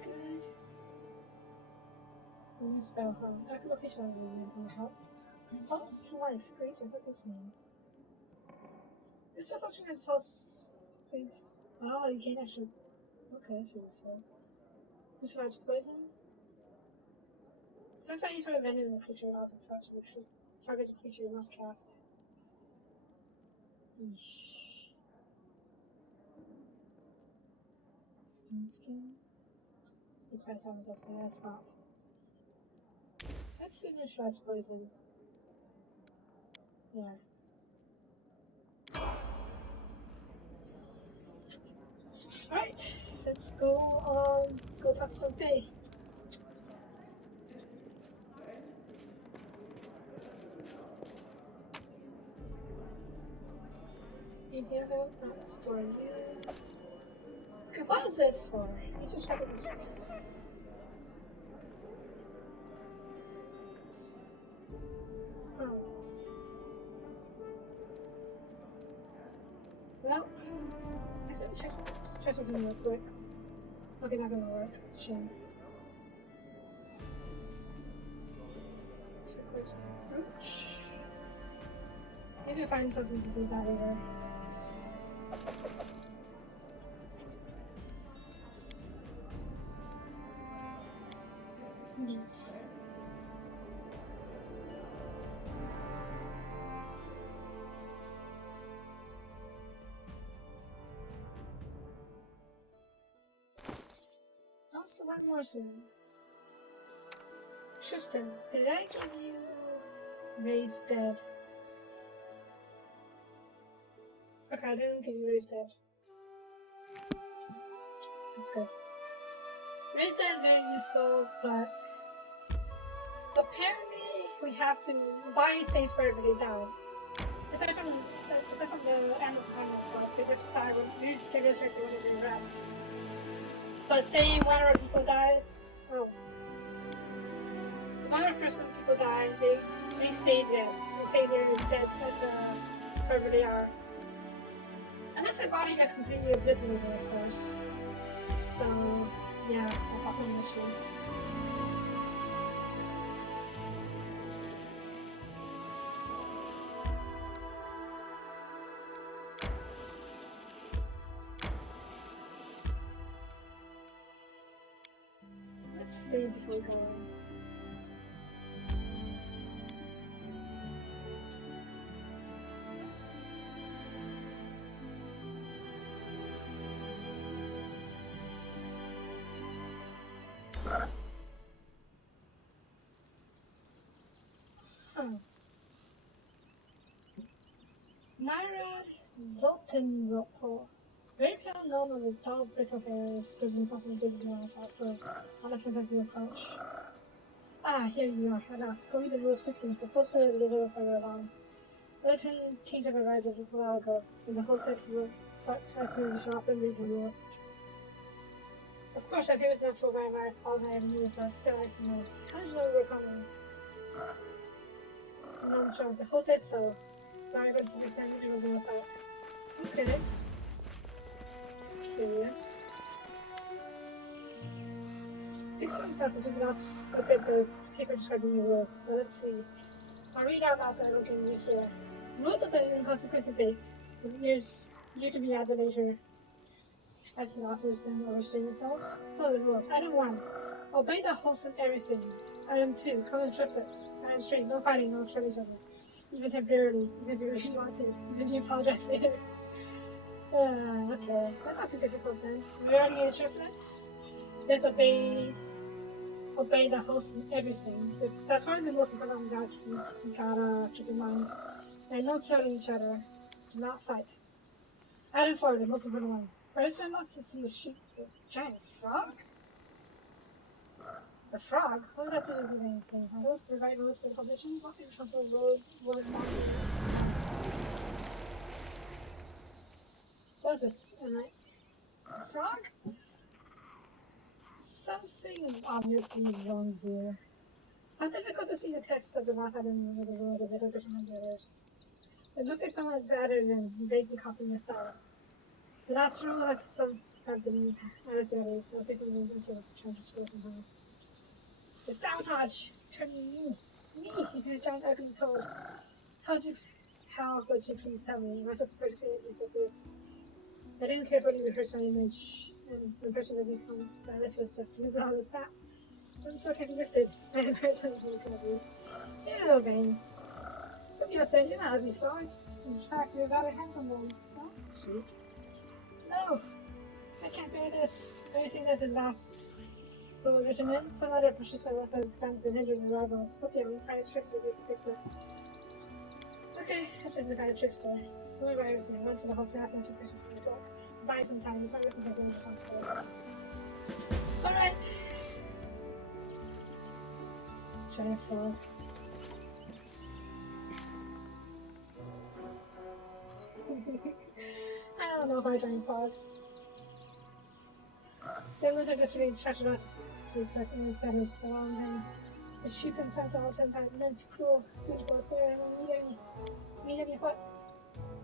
good. New spell, huh? Echolocation will help. False life creature, what does this mean? This spell function has false face. Oh, you can't actually. Okay, that's really slow. Neutralize poison. That's how you try to venom the creature out of touch, which targets a creature you must cast. Eesh. Stone skin. Requires having dust, that's not. Let's do neutralize poison. Yeah. Alright, let's go talk to Soapie. Easy about that store you. Okay, what is this for? You just have this. Well, I should check something real quick. Okay, not gonna work. Shame. Turquoise brooch. Maybe I'll find something to do that later. Leaf. Also, one more soon. Tristan, did I give you Raise Dead? Okay, I didn't give you Raise Dead. That's good. Raise Dead is very useful, but apparently we have to. The body stays permanently down. Aside from the animal component, of course, they just die when you just get resurrected when they rest. But say one of our people dies, if one of people die, they stay dead. They stay there dead at wherever they are. Unless their body gets completely obliterated, of course. So, yeah, that's also an issue. Let's save before we go in. Naira Zoltenropo. Very pale gnome with tall, brittle hair, scribbling something visible on his hospital on a professional approach. Ah, here you are. At last, go read the rules quickly. The poster a little further along. Lieutenant changed the rides a little while ago, and the whole set will start as soon as you show up and read the rules. Of course, I was enough for my virus call I haven't moved, but still like to know. How did you know we were coming? No, I'm sure the whole set so. Now I'm going to keep your standing and we're going to start. Okay. Curious. Fix some stuff so someone else will take the paper describing the rules. Now let's see. I'll read out loud so I don't get you here. Rules of the inconsequential debates. Years you to be added later. As the authors didn't overstay themselves. So the rules. Item 1. Obey the host in everything. Item 2. Come in triplets. Item 3. No fighting, no kill each other. Even temporarily, even if you really want to. Even if you apologize later. Okay. That's not too difficult then. Regarding in triplets, just obey the host in everything. That's one of the most important doctrines you gotta keep in mind. And no killing each other. Do not fight. Item 4, the most important one. First one wants to see you shoot a giant frog? The frog? What does that do with anything? Are those the right rules for the competition? What in terms of road what is this? A frog? Something is obviously wrong here. It's not difficult to see the text of the last item with the rules a little different from the others. It looks like someone has added and vaguely copying the style. The last rule has some have been added to others. I'll say something instead of trying to scroll somehow. It's sabotage! Turning me into a giant ugly toad. How would you please tell me? Am I supposed to participate in this? I didn't carefully rehearse my image and the impression that become this was just to use it on the snap. I'm so kind of lifted. I have heard something from the cousin. You're a little vain. But you said you're not ugly frog. In fact, you're a rather handsome one. Oh, sweet. No! I can't bear this. Have you seen that the last rule written in? Some other precious was times the hindered the rivals. Soapie will find a trickster to fix it. Okay, I said we find a trickster. Go by everything. Went to the house and asked him to person from the book. Buy some time. He's not looking for being responsible. Alright. Giant frog. I don't know about giant frogs. They lose are just really distracted us. He's like in his feathers around him. It shoots and plants all the time. And then cool, beautiful stare. And then meet any what?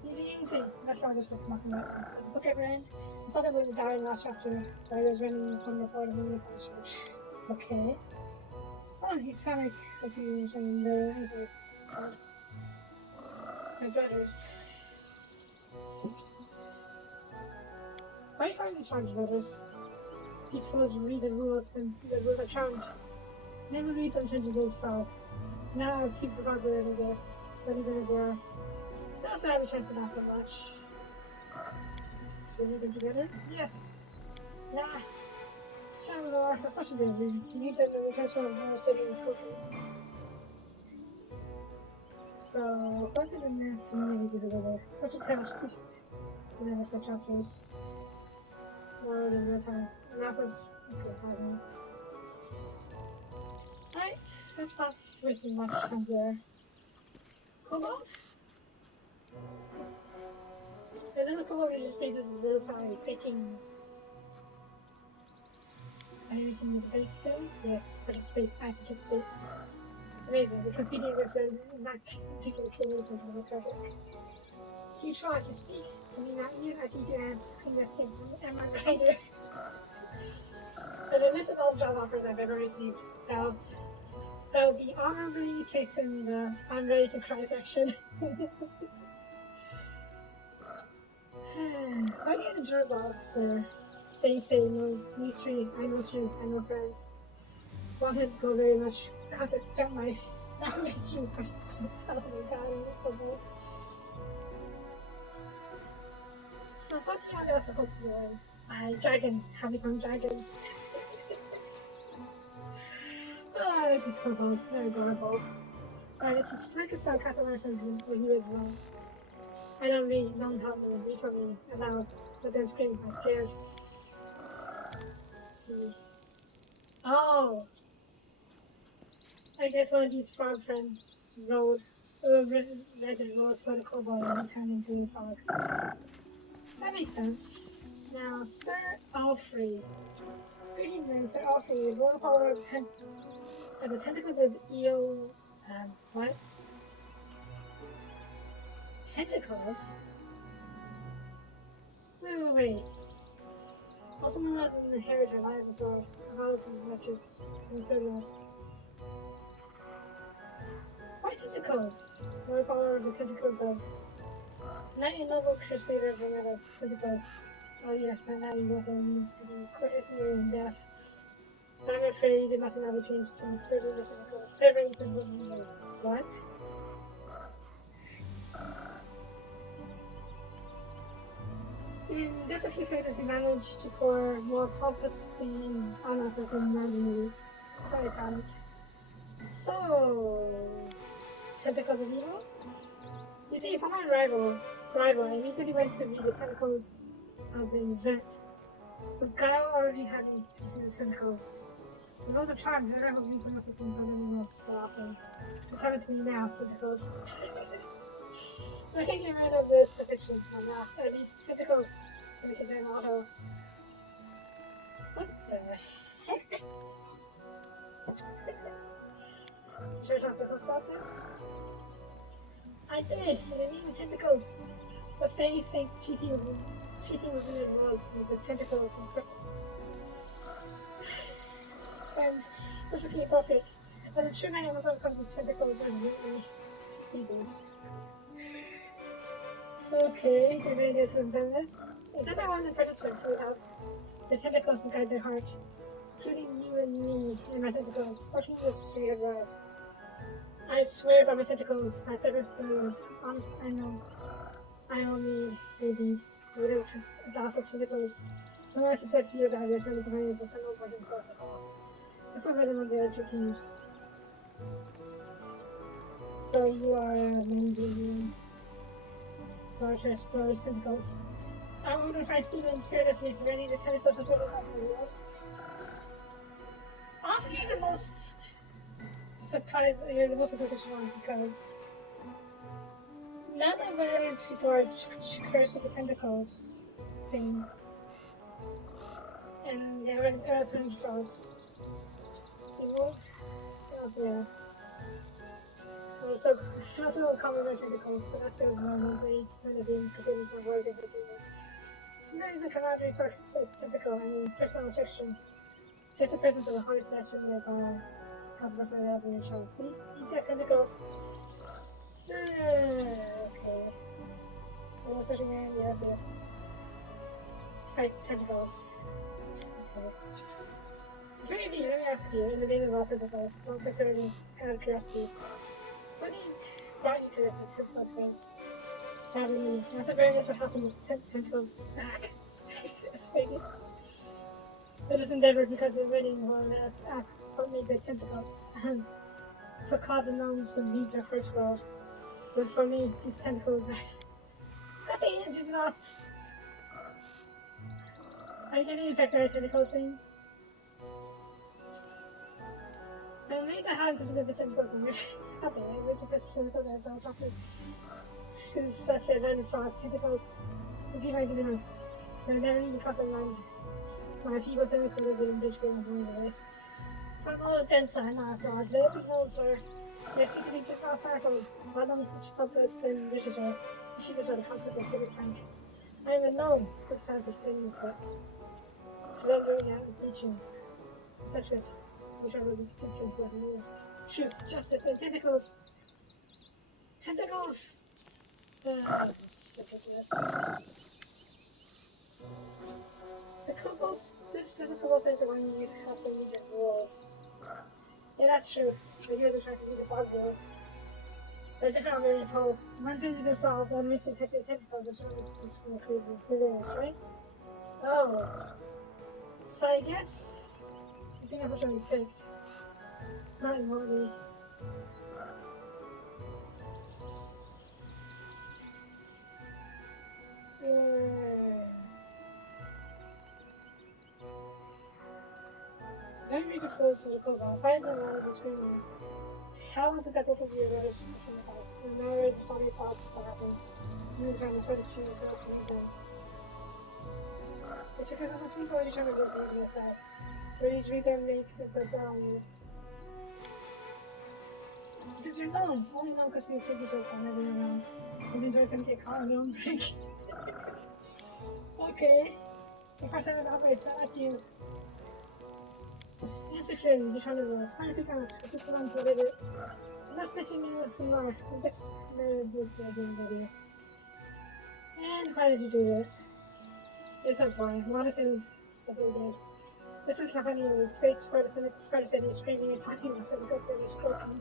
You do anything. That frog just looked mocking at him. Does the book ever end? I saw them with Darren last chapter. I was running from the part of the research. Okay. Oh, he sounded like he was in the answer. My brothers. Why are you calling these frogs brothers? He's supposed to read the rules, and the rules are charmed. Never reads and turns into a frog. So now I have two frog brothers, I guess. So these are zero. They also have a chance to not so much. Did we read them together? Yes! Nah. Shamlar, of course you did. We read them and we transform them studying the cooking. So, what did the nurse really do together? Such a task, just in the first chapters. More than real time. And also, okay, 5 minutes. Right, let's not waste much time here. Cobalt? And then the cobalt just bases those kind of pickings. Anything with debates too? Yes, participate. I participate. Amazing. We're competing against a not particular killers from the topic. Huge frog, you speak. Can you not you? I think your hands clean your skin. Am I right? And then this is all job offers I've ever received. That'll be honorably placed in the I'm ready to cry section. Why do you have a jerk officer? Say, no, mystery, I know friends. Wanted to go very much. Got this jump my mystery participants. Oh my god, I'm so close. So, what do you want us supposed to be doing? Dragon. Happy fun dragon. Oh, I like these kobolds. They're adorable. Alright, it's just like a spell cast away from him when he was. I don't help me, read for me aloud, but then scream, I'm scared. Let's see. Oh! I guess one of these frog friends rented rose for the kobold and turned into a frog. That makes sense. Now, Sir Alfred. Greetings, Sir Alfred. One follower of the tentacles of Eo. What? Tentacles? Wait. Also known as an inheritor, light of the sword. House is much as Insurgist. Why tentacles? One follower of the tentacles of Knight and Noble Crusader of the Tentacles. Oh yes, my knight water needs to be courteously and deaf. But I'm afraid it must not be changed to severing the tentacles. Severing the tentacles. What? In just a few phrases, he managed to pour more pompously on us than imaginary. Quite a talent. So, tentacles of evil? You see, if I'm a rival, I immediately went to read the tentacles of the event. But Guile already had me using the tentacles. It was a charm, I never read some of the things anymore so often. It's happened to me now, tentacles. I can get rid of this protection on us. At least tentacles. And we can do an auto. What the heck? Sure not to stop this? I did, and I mean with tentacles. But Faye said cheating with me was use of tentacles and perfectly appropriate. But the true name was on these tentacles was really Jesus. Okay, the radio to have done this. Is that one of the participants who have the tentacles to guide their heart, including you and me and my tentacles, 14 looks to your right. I swear by my tentacles, my service to honest, I know. I only baby, whatever the tentacles. No one suspects you about your son of companions of tunnel boarding plus at all. I put them on the other teams. So you are managing Darkest Glorious Tentacles. I wonder if I students fearlessly for any of the tentacles of tentacles in the world. Also, you're the most surprised, you're the most interesting one because none of the other people are cursed with the tentacles things. And they're in Earth frogs. People? Oh, yeah. Also common with tentacles, so that says normal to eat when the beings proceeding from warriors or demons. Sometimes the camaraderie source of tentacle, I mean personal attraction. Just the presence of a hornet's nest with consequent for the thousand inch house. See? He says tentacles. Okay. Almost everywhere, yes. Fight tentacles. Okay. Really, let me ask you, in the name of all tentacles, don't consider me out of curiosity. What brought you to the tentacle trance? Probably, that's a very nice for helping these tentacles back. Maybe. It was endeavored because the wedding was asked what made the tentacles for cause of gnomes to leave their first world. But for me, these tentacles are. Got the engine lost! Are you getting infected by tentacles things? I'm amazed at how I consider the tentacles in your nothing. I'm amazed at this tentacles and I'm talking to such a random frog. Tentacles would be my ignorance. They're never even crossed my mind. My feeble tentacle would be in bitch game as one of this. From all the dense side, not a frog. But open nose, sir. Yes, you can eat your cross starfold. Why don't you help us and wishes her? She was the consequence of civic rank. I am a gnome, which time for spending threats. Surrendering and preaching. Such as which are the pictures was moved. Truth, justice, and tentacles. Tentacles! This is ridiculous. The kobolds, this kobolds ain't the one you have to read the rules. Yeah, that's true. The guys are trying to read the fog rules. They're different on every pole. One turns into a frog, one makes you touch the tentacles, this one makes you scream crazy. Hilarious, right? Oh. So I guess I think I'm which one we picked. Not remotely. Don't read the flows of the cobalt. Why is it wrong with the screaming? How was it that both of you were about? The marriage was always soft what happened. You were trying to put it to you for us to meet them. It's because of something or you trying to go to your size. Where you read them make the best on you. Because your gnomes, only know because you figure joke on everyone around. You enjoy them take a gnome break. Okay. The first time I operate, I like you. Answer clearly, the trying to rules. Find a few comments, but this is the ones who did it. I'm not snitching you who you are. I'm just very busy doing videos. And why did you do that? It's so boring. One of things that's what we did. Listen to Pathfinder was great for the city screaming and talking about it because it was broken.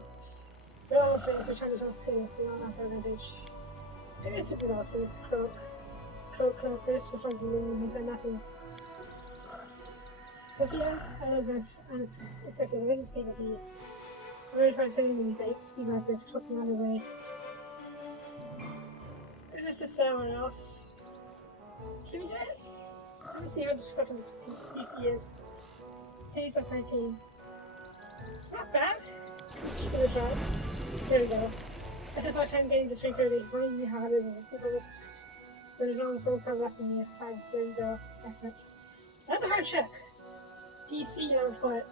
They're all things we're trying to just to be on our advantage. There is super lost for this croak, Chris before the room was nothing. Sophia, I wasn't exactly the religious game of the already tried sending me baits, even if it's cooking on the way. Or just to someone else. Can we do it? Let me see what this fucking DC is. 10 plus 19. It's not bad. Give it a try. There we go. This is what I'm getting to drink early. Running me how it is. There's almost so far left in me at 5. There we go. Excellent. That's a hard check. DC of what?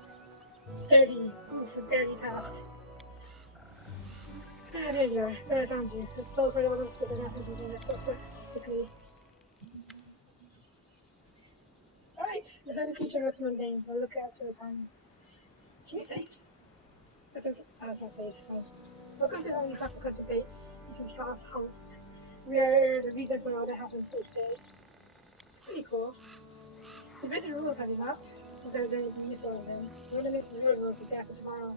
30. Oof, barely passed. Ah, there you are. There I found you. It's so great I wasn't good enough to do this quickly. Alright, the better creature looks mundane. We'll look out to the time. Can you save? Okay, I can't save, fine. Welcome to the Inconsequential debates. You can cast host. We are the reason for all that happens each day. Pretty cool. You've read the rules, have you not? If there's anything useful in them. You want to make the rules the day after tomorrow.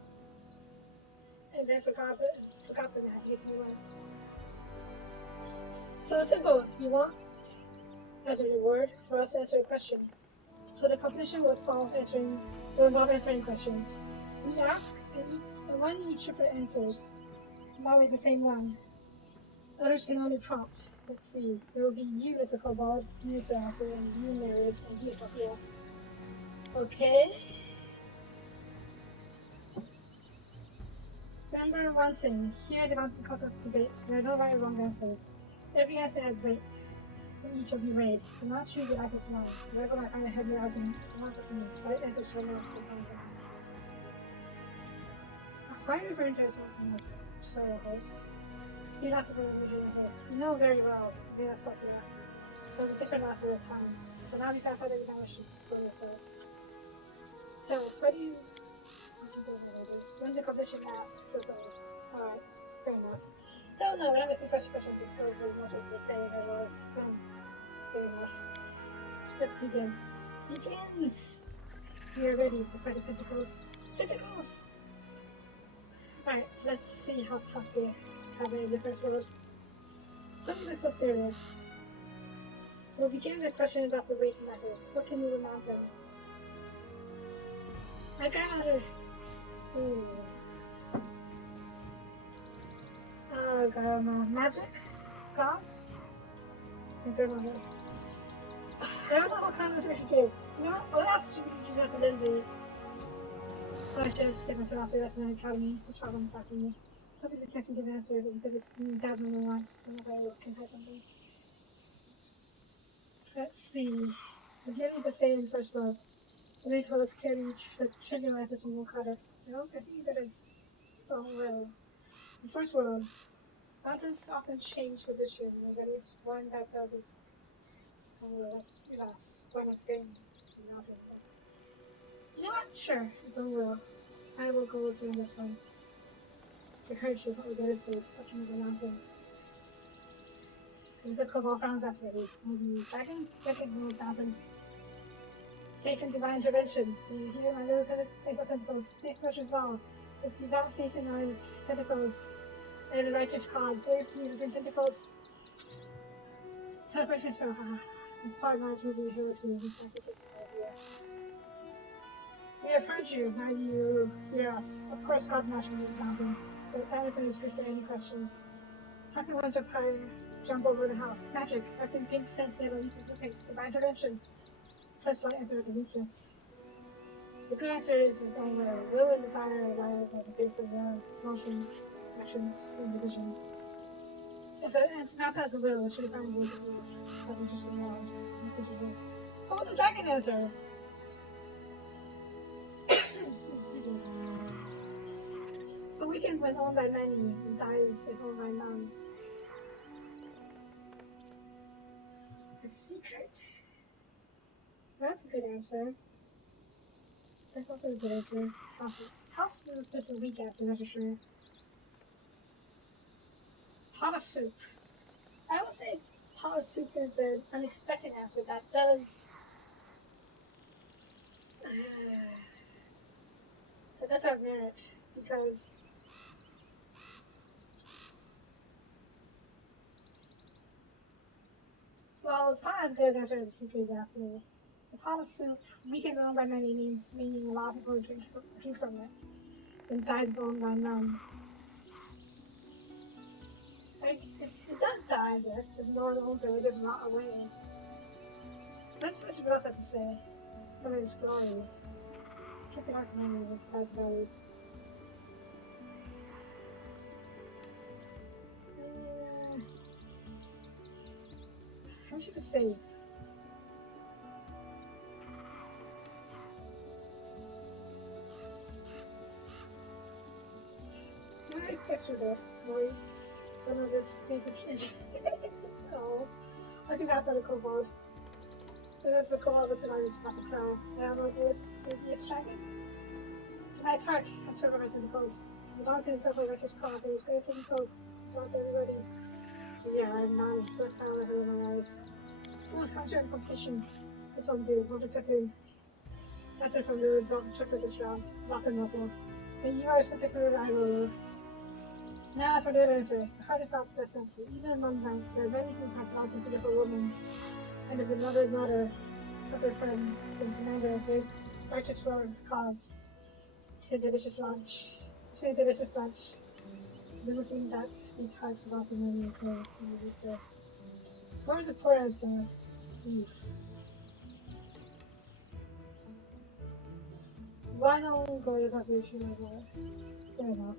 And then forgot them and had to get new ones. So it's simple. You want, as a reward, for us to answer a question. So the competition will involve answering questions. We ask, and one each shipper answers. Always the same one. Others can only prompt. Let's see. There will be you, little kobold, you, Sophie, and you, married, and you, Sophia. Okay. Remember one thing. Here at the Mountain Cosmic Debates, there are no right or wrong answers. Every answer has weight. And each will be weighed. Do not choose your life as one. Whoever might find a heavy argument, do not look at me. Right answers will not for confidence. Why are you referring to yourself as solo host? You have to go to the You know very well. Me and Sophia. It was a different last at the time. But now because I didn't know I should discover yourselves. Tell us, why do you when the competition asks for something? Alright, fair enough. Hell no, when I was the first question of discovery, what is the favorite words? Fair enough. Let's begin. Begins! We are ready, despite the tentacles. Tentacles! Alright, let's see how tough they have in the first world. Something looks so serious. We'll begin with a question about the weight matters. What can move a mountain? I got her! Ooh. Magic? Gods? I don't know what kind of answer I should give. You know what? I'll ask Professor Lindsay. I should just get my philosophy lesson in the academy, so try them back from me. Some people can't seem to give an answer because it's 1,000 once. Don't know what can happen. Let's see. Beginning with the fate in the first world. The main told us clearly the trivial answer to Mokata. No, I see that it's own world. The first world. Mountains often change position. There's at least one that does its own world. That's why I'm staying in the mountain. You know what? Sure, it's own world. I will go with you on this one. I heard you, but we better say it's fucking the mountain. If the Cobalt frowns, that's ready. Maybe dragon? Dragon move mountains. Faith in divine intervention. Do you hear my little tentacles? Space pressures all. With devout faith in our tentacles and a righteous cause. Seriously, within tentacles. Teleportation for part large will be here to in fact it is an idea. We have heard you, now you hear us. Of course God's naturally move mountains, but that answer is good for any question. How can one jump over the house? Magic. How can pink fence at least okay, divine intervention? Such light answer at the weakness. The good answer is somewhere. Will and desire lies at the base of the emotions, actions, and decision. If it's not as a will, it should find you to believe. That's interesting knowledge. Because you will. How about the dragon answer? Excuse me. The weekends when owned by many and dies if owned by none. A secret. That's a good answer. That's also a good answer. House is a weak answer, that's for sure. Pot of soup. I would say pot of soup is an unexpected answer that does. That does have merit because. Well, it's not as good an answer as a secret, that's me. The pot of soup, weak is owned by many, meaning a lot of people drink from it. And dies owned by none. Like, if it does die, I guess, if no one owns it, it just rot away. Let's see what you else have to say. Somebody's glory. Check it out to memory, it's bad valued. How should I save? Let's get through this, boy. Don't know this music is. Oh, I think I've got a kobold. If the kobold looks like it's about to cry, I don't know if this would be extracted. Tonight's heart has sort of my tentacles. The dog turns up like righteous cause, and his grace and goes not to everybody. Yeah, I'm not a kind of in my eyes. Fool's concert and competition. This one too, won't accept him. That's it from the result of the trip of this round. Not the knuckle. And you are his particular rival. Now as for the other answers, the heart is not the best answer. Even among knights, there are many who have not a beautiful woman, and a beloved mother, as their friends, and commander of their righteous cause. To a delicious lunch. To a delicious lunch. It doesn't seem that these hearts are not the money occur to be fair. What was the poor answer? Oof. Why no glorious association of fair enough.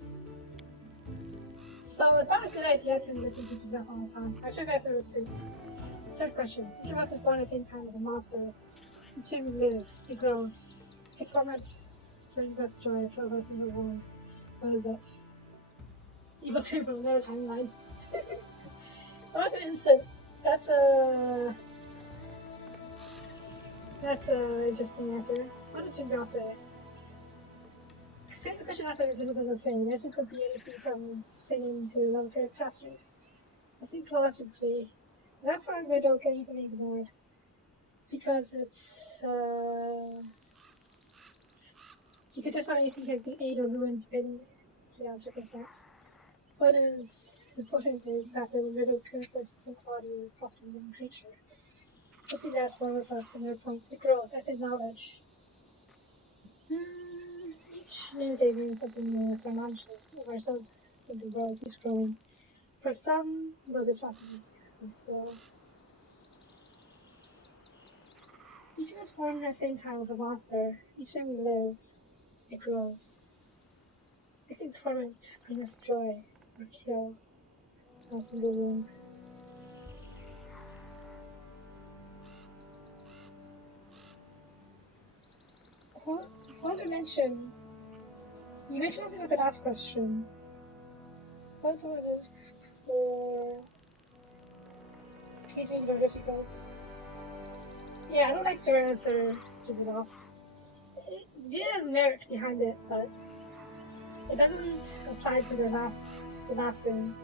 So it's not a good idea to listen to us all the time. I should answer this soon. Third question. Each of us is born at the same time with a monster. Each time we live, it grows. Its torment brings us joy to us in the world. What is it? Evil 2 from another timeline. What's an instant? That's a interesting answer. What does Jingle say? Same question asked by the visitor of the thing. The answer could be anything from singing to love affair pastors. I think logically. That's why we don't get easily ignored. Because it's you could just find anything that can aid or ruin depending on circumstance. What is important is that the riddle purifies the quality of the property living creature. I see that's one of us in their point. It grows. I say knowledge. Each new day means something new as our knowledge of ourselves in the world keeps growing. For some, though this process is still. Each of us born at the same time with a monster. Each time we live, it grows. It can torment, bring us joy, or kill us in the womb. What did you mention? You mentioned something about the last question. What was it for teaching diversities? Yeah, I don't like your answer to be lost. It did have merit behind it, but it doesn't apply to the last thing.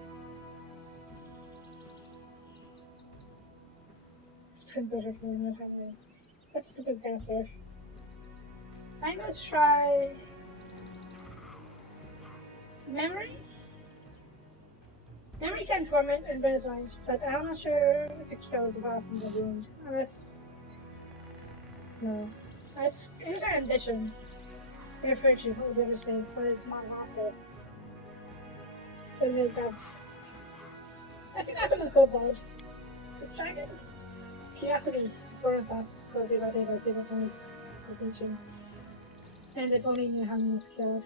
Better for another family. That's a good answer. I'm gonna try memory. Memory can torment and bring us life, but I'm not sure if it kills the boss in the wound. Unless no. It's our ambition. Your virtue, what would you ever say? What is my master? I think I found this gold ball. Let's try it. It's curiosity. It's one of us. Go see what they go see this one. It's teaching. And if only you hadn't been killed.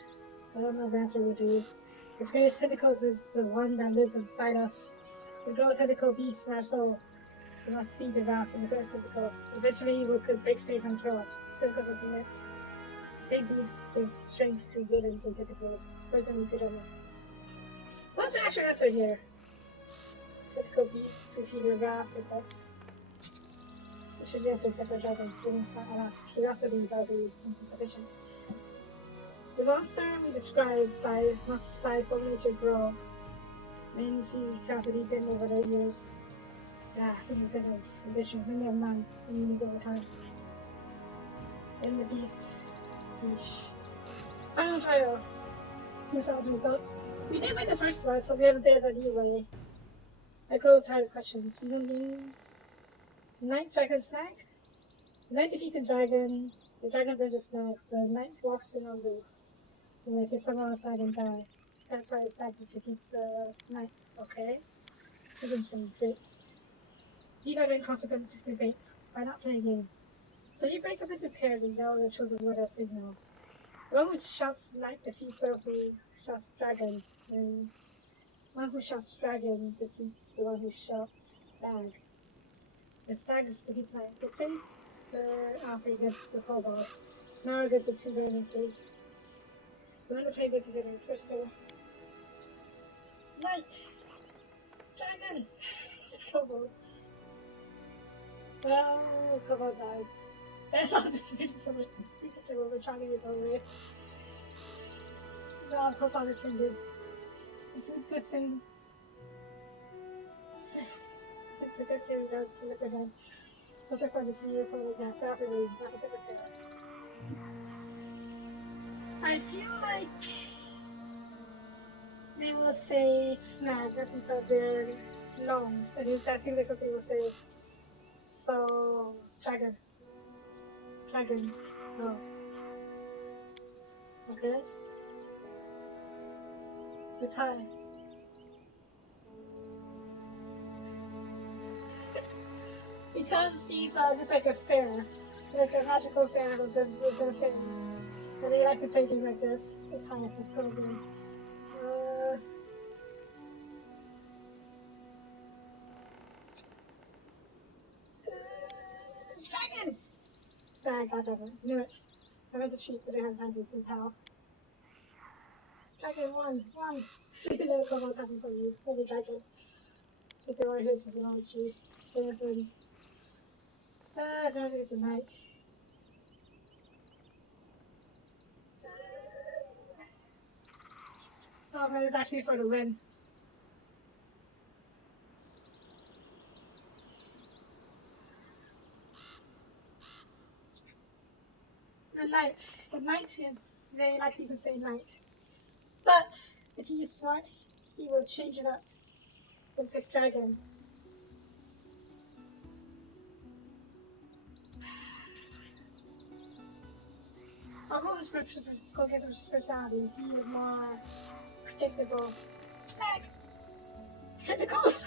I don't know if the answer would do. The greatest tentacles is the one that lives inside us. We grow tentacle beasts in our soul. We must feed the wrath of the greatest tentacles. Eventually we could break free from chaos. Tentacles is meant. Same beast gives strength to villains and tentacles. Poison we feed on them. What's the actual answer here? Tentacle beasts who feed the wrath of pets. Which is the answer except for dragon. Feelings might alas. Curiosity without being insufficient. The monster we describe must by its own nature grow. Many see curiosity then over the years. Something said of ambition, many of man, and years over time. And the beast. Final trial. Results. We did win the first one, so we have a bit of a leeway. I grow tired of questions. Knight Dragon Snack? The knight defeats a dragon. The dragon burns a snack. The knight walks in on the. If you summon a stag and die. That's why the stag defeats the knight. Okay. Children's been great. These are inconsequential debates. Why not play a game? So you break up into pairs and yell the chosen word as signal. The one who shouts knight defeats the one who shouts dragon. And one who shouts dragon defeats the one who shouts stag. The stag defeats knight. Replace after against the kobold. Now against the two dinosaurs. The one who played this is in first go. Knight! Dragon! Kobold. Well, Kobold dies. That's all this video from it. We're trying to get over it. No, post on this thing, dude. It's a good thing. It's a good thing to look ahead. Such a fun to see you probably gas after the episode. I feel like they will say snag just because they're long. I think that seems like something they'll say. So, dragon. No. Okay. The tie. Because these are just like a fair, like a magical fair with the fair. And they like to play things like this. The tie, it's gonna be. Dragon! Stag, goddammit. Knew it. I meant to cheat, but I didn't have time to see how. Dragon, one. Never come what's happening for you. Maybe dragon. If they were his, it's not cheat. Venus wins. Venus gets a knight. Oh man, it's actually for the win. The knight is very likely to say knight. But if he is smart, he will change it up and pick dragon. I'll go with his personality. He is more predictable. Snag! Tentacles!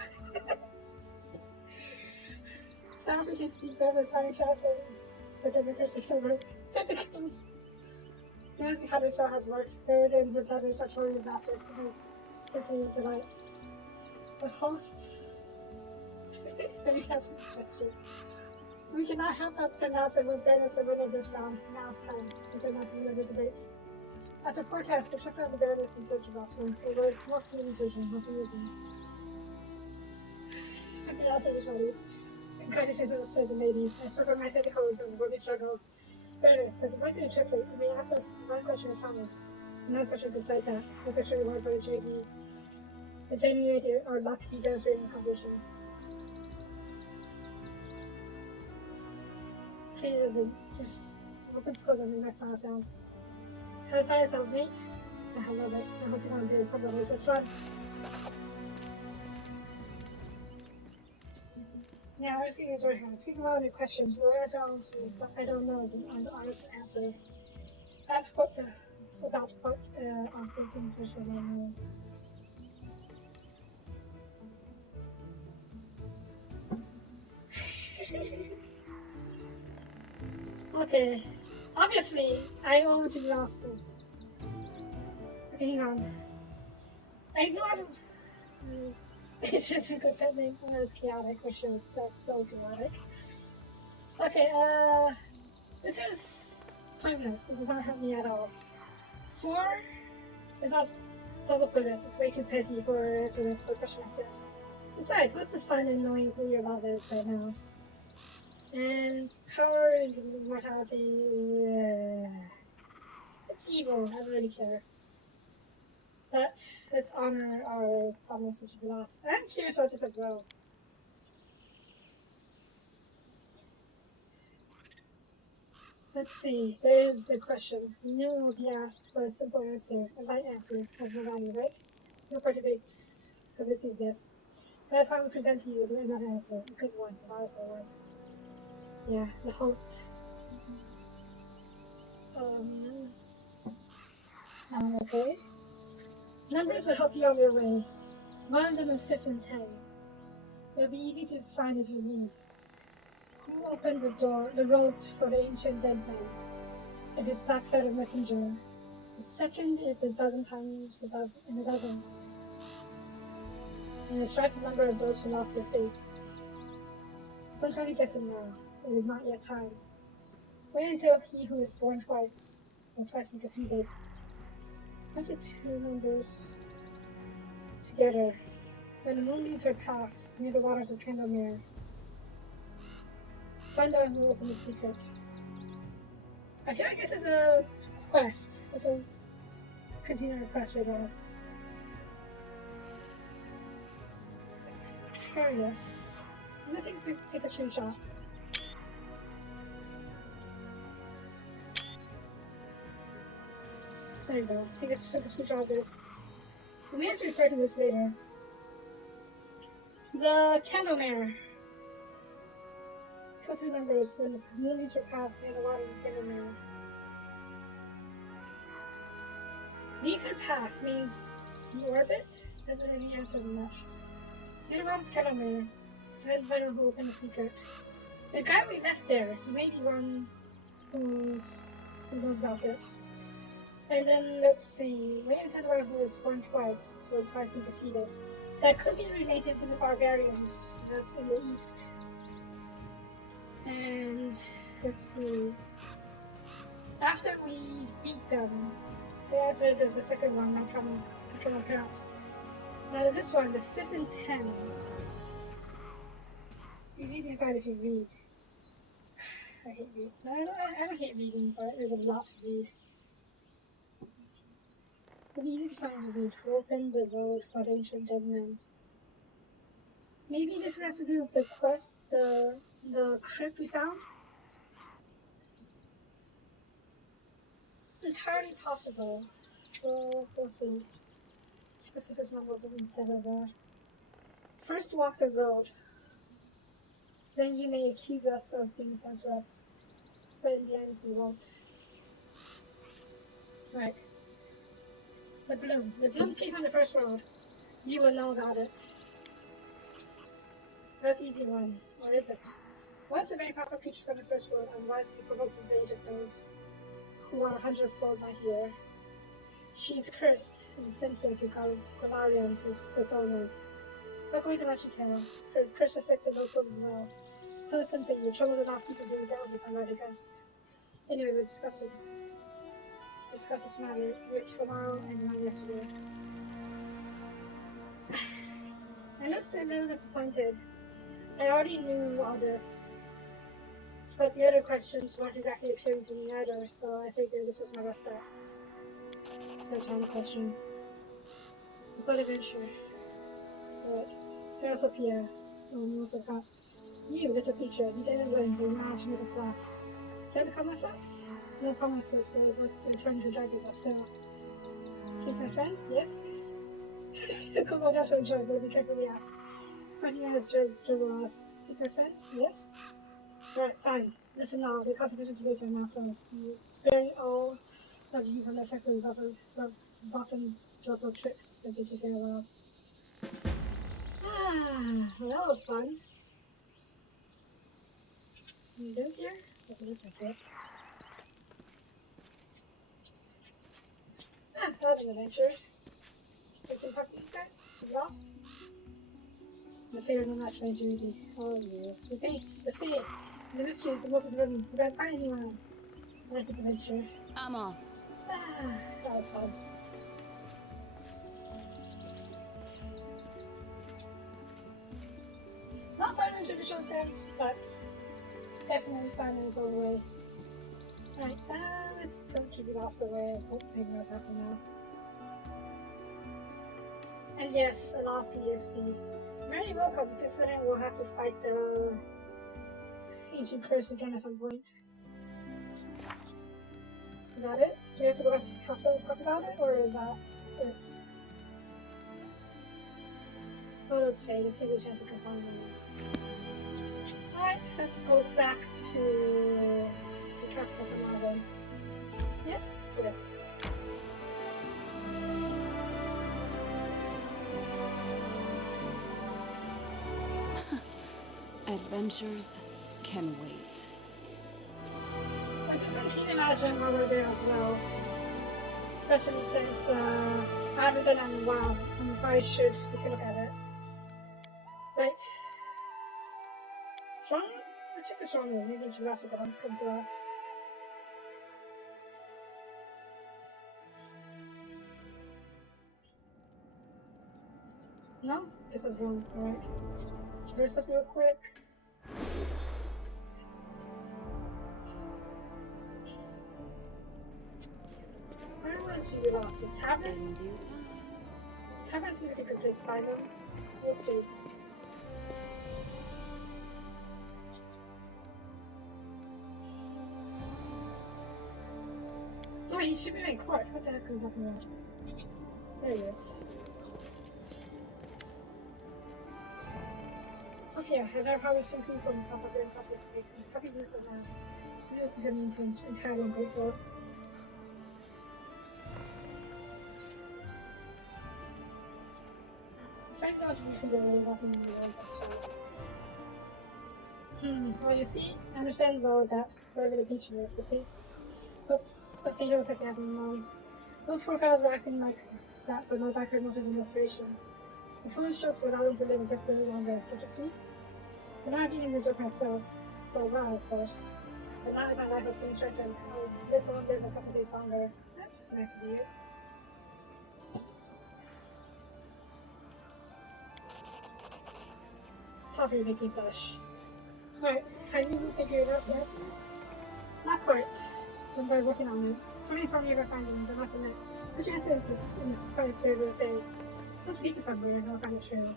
Soapie takes deep breath and Sonic shouts but then the person over tentacles. You know how this show has worked. Buried in her brothers are totally laughter. Somebody's sniffing with delight. The host very happy gesture. We cannot help but pronounce it when fairness the winner of this round. Now it's time to announce the winner of the debates. After forecast, the trick of the baroness and judge last one, so it's mostly judging, mostly easy. Okay, that's everybody. Congratulations to the ladies. I struggled my tentacles as a worthy struggle. Baroness, as a voice in a triplet, you may ask us one question as promised. No question beside that. What's actually reward for the JD? The genuinity or luck you demonstrate in the competition. She doesn't. Just opens scores on the next last sound. Her size of mate. I love it. I'm hosting on to probably. Let's run. Yeah, I was thinking enjoy her. Think about any questions. We'll answer honestly, but I don't know is an honest answer. That's what the about part of this in the first one. Okay. Obviously, I know what to be lost to. Okay, hang on. I know how to. It's just a good pet name. Oh, it's chaotic for sure. It's so chaotic. Okay, this is pointless. This does not help me at all. 4 is also pointless. It's way too petty for a question like this. Besides, what's the fun in knowing who your love is right now? And power and mortality. It's evil. I don't really care. But let's honor our promise to the lost. I'm curious about this as well. Let's see. There's the question. You know will be asked for a simple answer. A light answer has no value, right? No part debates convincing this. That's why we present to you another answer. A good one. A powerful one. Yeah, the host. Okay. Numbers will help you on your way. One of them is 5 and 10. It'll be easy to find if you need. Who opened the road for the ancient dead man? It is Blackfeather Messenger. The second is a dozen times in a dozen. And it strikes the number of those who lost their face. Don't try to guess it now. It is not yet time. Wait until he who is born twice will twice be defeated. Bunch of 2 numbers together. When the moon leaves her path near the waters of Candlemere, find out who opened the secret. I feel like this is a quest. This will continue the quest right now. Curious. I'm gonna take a screenshot. There you go. Take a screenshot of this. We may have to refer to this later. The Candlemere. Kill 2 numbers when the moon leaves her path near the waters of Candlemere. Leaves her path means the orbit? Doesn't really answer much. Near the waters of Candlemere. Find who opened the secret. The guy we left there, he may be one who knows about this. And then, let's see, wait until the one who was born twice, will twice be defeated. That could be related to the barbarians that's in the east. And, let's see, after we beat them, the answer to the second one might become apparent. Now this one, the 5th and 10, easy to find if you read. I hate reading. I don't hate reading, but there's a lot to read. It'll be easy to find the read. Who opened the road for the ancient dead man? Maybe this has to do with the quest, the crypt we found? Entirely possible. We'll see. This was instead of first walk the road. Then you may accuse us of being senseless. But in the end you won't. Right. The bloom. The bloom came from the first road. You will know about it. That's an easy one. Or is it? Once a very powerful creature from the first world unwisely provoked the rage of those who are 100-fold mightier. She is cursed and sent here to Galarian to Solomons. Don't go into much detail. Her curse affects the locals as well. To put it simply, your troubles are not ceasing to be dealt with on right against. Anyway, we'll discuss this matter tomorrow and not yesterday. I'm just a little disappointed. I already knew all this, but the other questions weren't exactly appealing to me either, so I figured this was my best bet. That's one question. What adventure? What? There's Soapie. Also got you, little creature. You didn't win, but you managed to make us laugh. Care to come with us? No promises, so we'll return to drag with us still. Keep my friends? Yes, yes. Come on, Joshua, enjoy, but be careful, yes. Fighting as dribble us. Keep my friends? Yes? Alright, fine. Listen now, the consequential debates are now closed. Sparing all of you from the effects of the Zotan tricks that bid you farewell. Well, that was fun. You did here? What's it look like here? That's an adventure. We can talk to these guys. You lost? The fear of no match my duty. Oh no. The base, the fear. The mystery is the most important. We gotta find anyone. Life is adventure. I'm off. Ah, that was fun. Not fun in the traditional sense, but definitely fun in its own way. Right, let's approach if we lost the way. Oh, maybe not happen now. And yes, an off ESP. Very welcome, considering we'll have to fight the ancient curse again at some point. Is that it? Do we have to go back to the capital to talk about it, or is that it? Oh, that's fake. Let's give it a chance to confirm it. Alright, let's go back to the capital for now then. Yes? Yes. Adventures can wait. I just can't imagine while we're there as well. Especially since, other than I'm wow, I probably should take a look at it. Right. Strong? Let's check the strong one. Maybe Jurassic will come to us. No? Guess I was wrong. Alright. Burst up real quick. Where was you lost? The tavern? In due time. Tavern seems like a good place to find them. We'll see. So he should be in court. What the heck is happening around? There he is. Sophia, I've never probably seen people from Pathfinder and Cosmic Creations. Happy to do so now. Maybe that's a good name for entirely ungrateful. Besides not to be from the ways up in the world as well. Well, you see, I understand though that wherever the beach is, the faith. But fatal sarcasm moms. Those poor fellows were acting like that for no darker motive than desperation. The foolish jokes would allow them to live just a little longer, don't you see? But now I'm beginning to joke myself, for a while of course. But now that my life has been shortened, I'll let someone live a couple days longer. That's nice of you. Sorry, make me blush. Alright, have you figured it out, yes? Not quite. But we're working on it. So many familiar findings, I must admit. The answer is this in this planetary affair. Let's get to somewhere and I'll find a trail.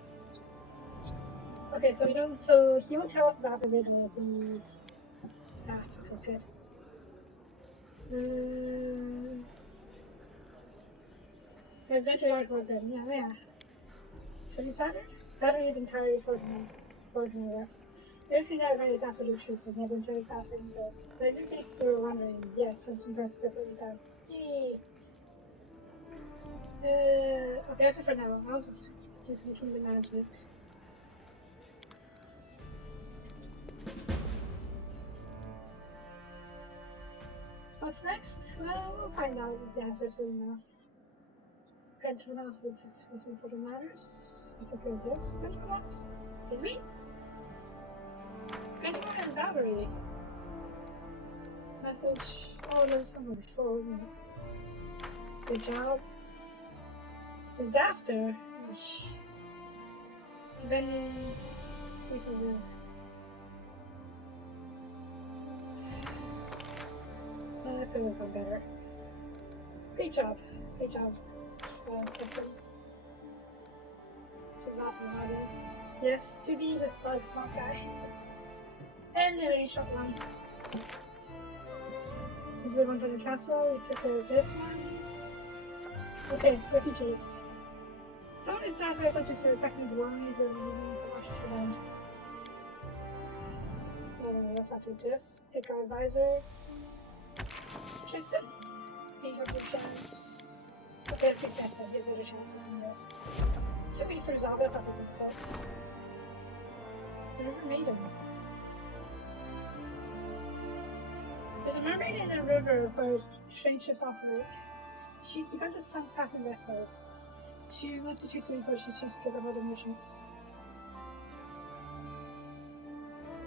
Okay, so we don't. So he will tell us about the riddle of the. So good. The adventure art was good. Yeah. Should we flatter? Flattery is entirely fortunate of us. Everything that I read is absolute truth, and I've been very satisfied with this. But in your case, you were wondering, yes, I'm impressed with what done. Yay! Okay, that's it for now. I'll just do some kingdom management. What's next? Well, we'll find out the answer soon enough. Grant to announce this important matters. We took care of this. Grant to what? Did we? Grant to what is Valerie? Message. Oh, there's someone before, isn't it? Good job. Disaster? Ish. Depending. Recently. That could have gone better. Great job. Kristen. She lost in the audience. Yes, 2B is a smart guy. And they already shot one. This is the one from the castle. We took care of this one. Okay, refugees. Someone is satisfied subjects are affecting the belongings and moving from options for them. No, let's not take this. Pick our advisor. Kristen. He has a good chance. Okay, let's pick Kristen. He has a better chance of doing this. 2 weeks to resolve, that's not so difficult. The River Maiden. There's a mermaid in the river where strange ships operate. She's begun to sunk passing vessels. She wants to choose to before she chooses to get other merchants.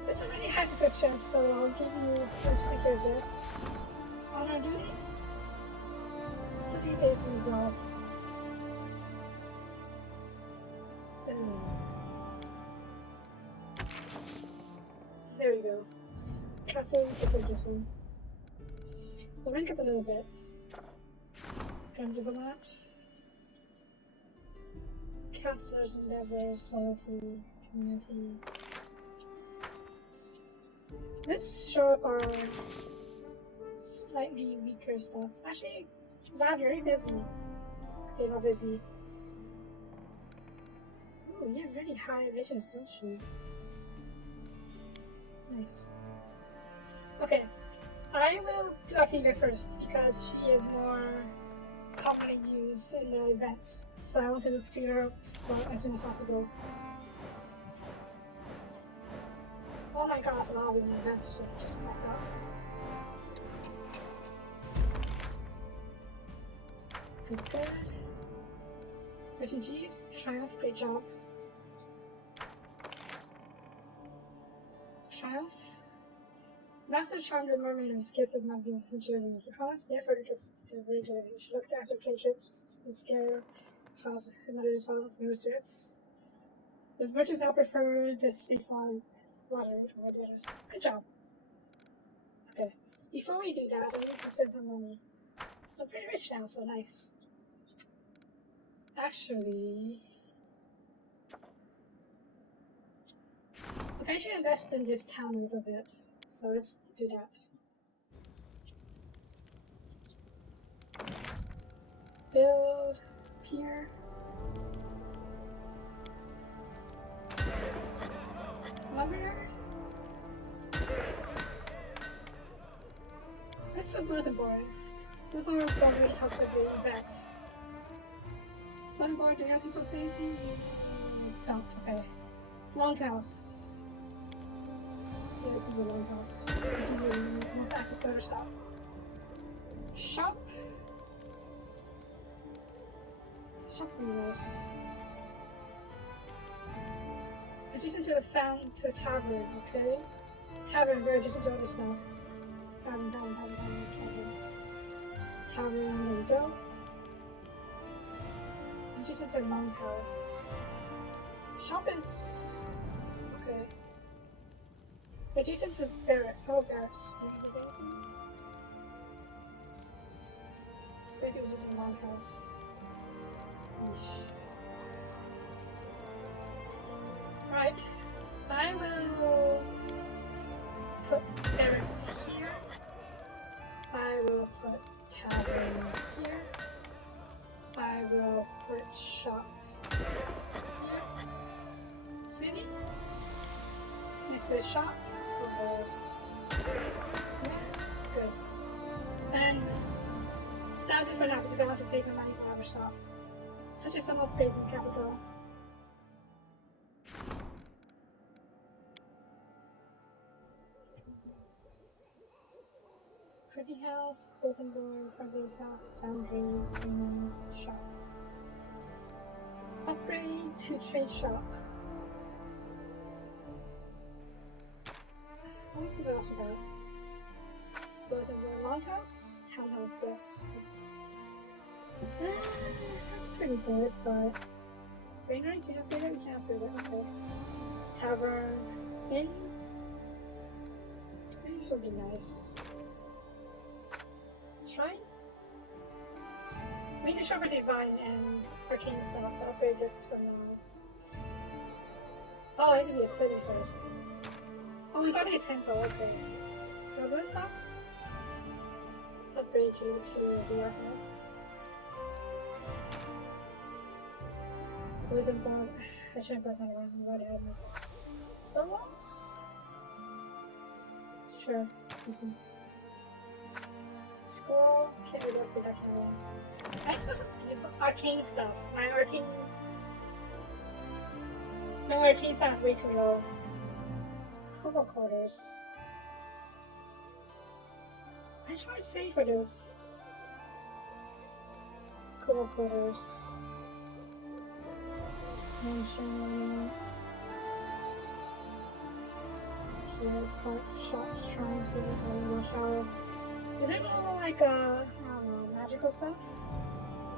It's a really high success chance, so I'll give you time to take care of this. On our duty? 3 days resolve. There we go. Castle, take care of this one. We'll rank up a little bit. Diplomat. Counselors, endeavors, loyalty, community. Let's show up our slightly weaker stuff. Actually, Vlad, you're very busy. Okay, not busy. Ooh, you have really high visions, don't you? Nice. Okay, I will do Akira first because she is more commonly used in the events, so I want to figure out as soon as possible. Oh my god, it's a lot of events just popped up. Good. Refugees, Triumph, great job. Triumph? Master charmed the mermaid of his kiss of magnificent journey. He promised the effort because they were very good. He should look after trade trips and scare files and others files and spirits. The merchants now prefer the safe water over the others. Good job. Okay. Before we do that, I need to spend some money. I'm pretty rich now, so nice. Actually, okay, I should invest in this town a little bit. So let's do that. Build pier. Lumberyard. Let's do bulletin board. Bulletin board really helps with the events. Bulletin board, do you have people say anything? Don't, okay. Longhouse. Yeah, it's gonna be a longhouse. We can do most access to other stuff. Shop. Shop rules. Adjacent to the fountain, to the tavern, okay? Tavern, very adjacent to other stuff. Tavern. Tavern, there we go. Adjacent to the longhouse. Shop is okay. Adjacent to barracks. Hello, barracks. Do you need anything? It's basically just a longhouse. Right. I will put barracks here. I will put tavern here. I will put shop here. Smithy. Next to the shop. Good. And that'll do for now because I want to save my money for other stuff, such as some upgrades in capital. Pretty house, bulletin board, Harvey's house, foundry, shop. Upgrade to trade shop. Let me see what else we got. Bulletin board, longhouse, townhouse, yes. That's pretty good, but Rainer, you can't upgrade it, we can't upgrade it, okay. Tavern, inn. This would be nice. Shrine? We need to sharpen divine and arcane stuff, so I'll upgrade this for now. Oh, I need to be a city first. Oh, it's already a temple, okay. Those stuffs? Upgrade you to the Arcanist. With a bomb. I should have got that one. I'm already had my stone walls? Sure. This is school. Can't really upgrade that kind of I need to put some arcane stuff. My arcane sounds way too low. Cobalt quarters. I should probably save for this. Cool quarters. Mansion. Here, park, shop, shrines, with shower. Is there no like I don't know, magical stuff?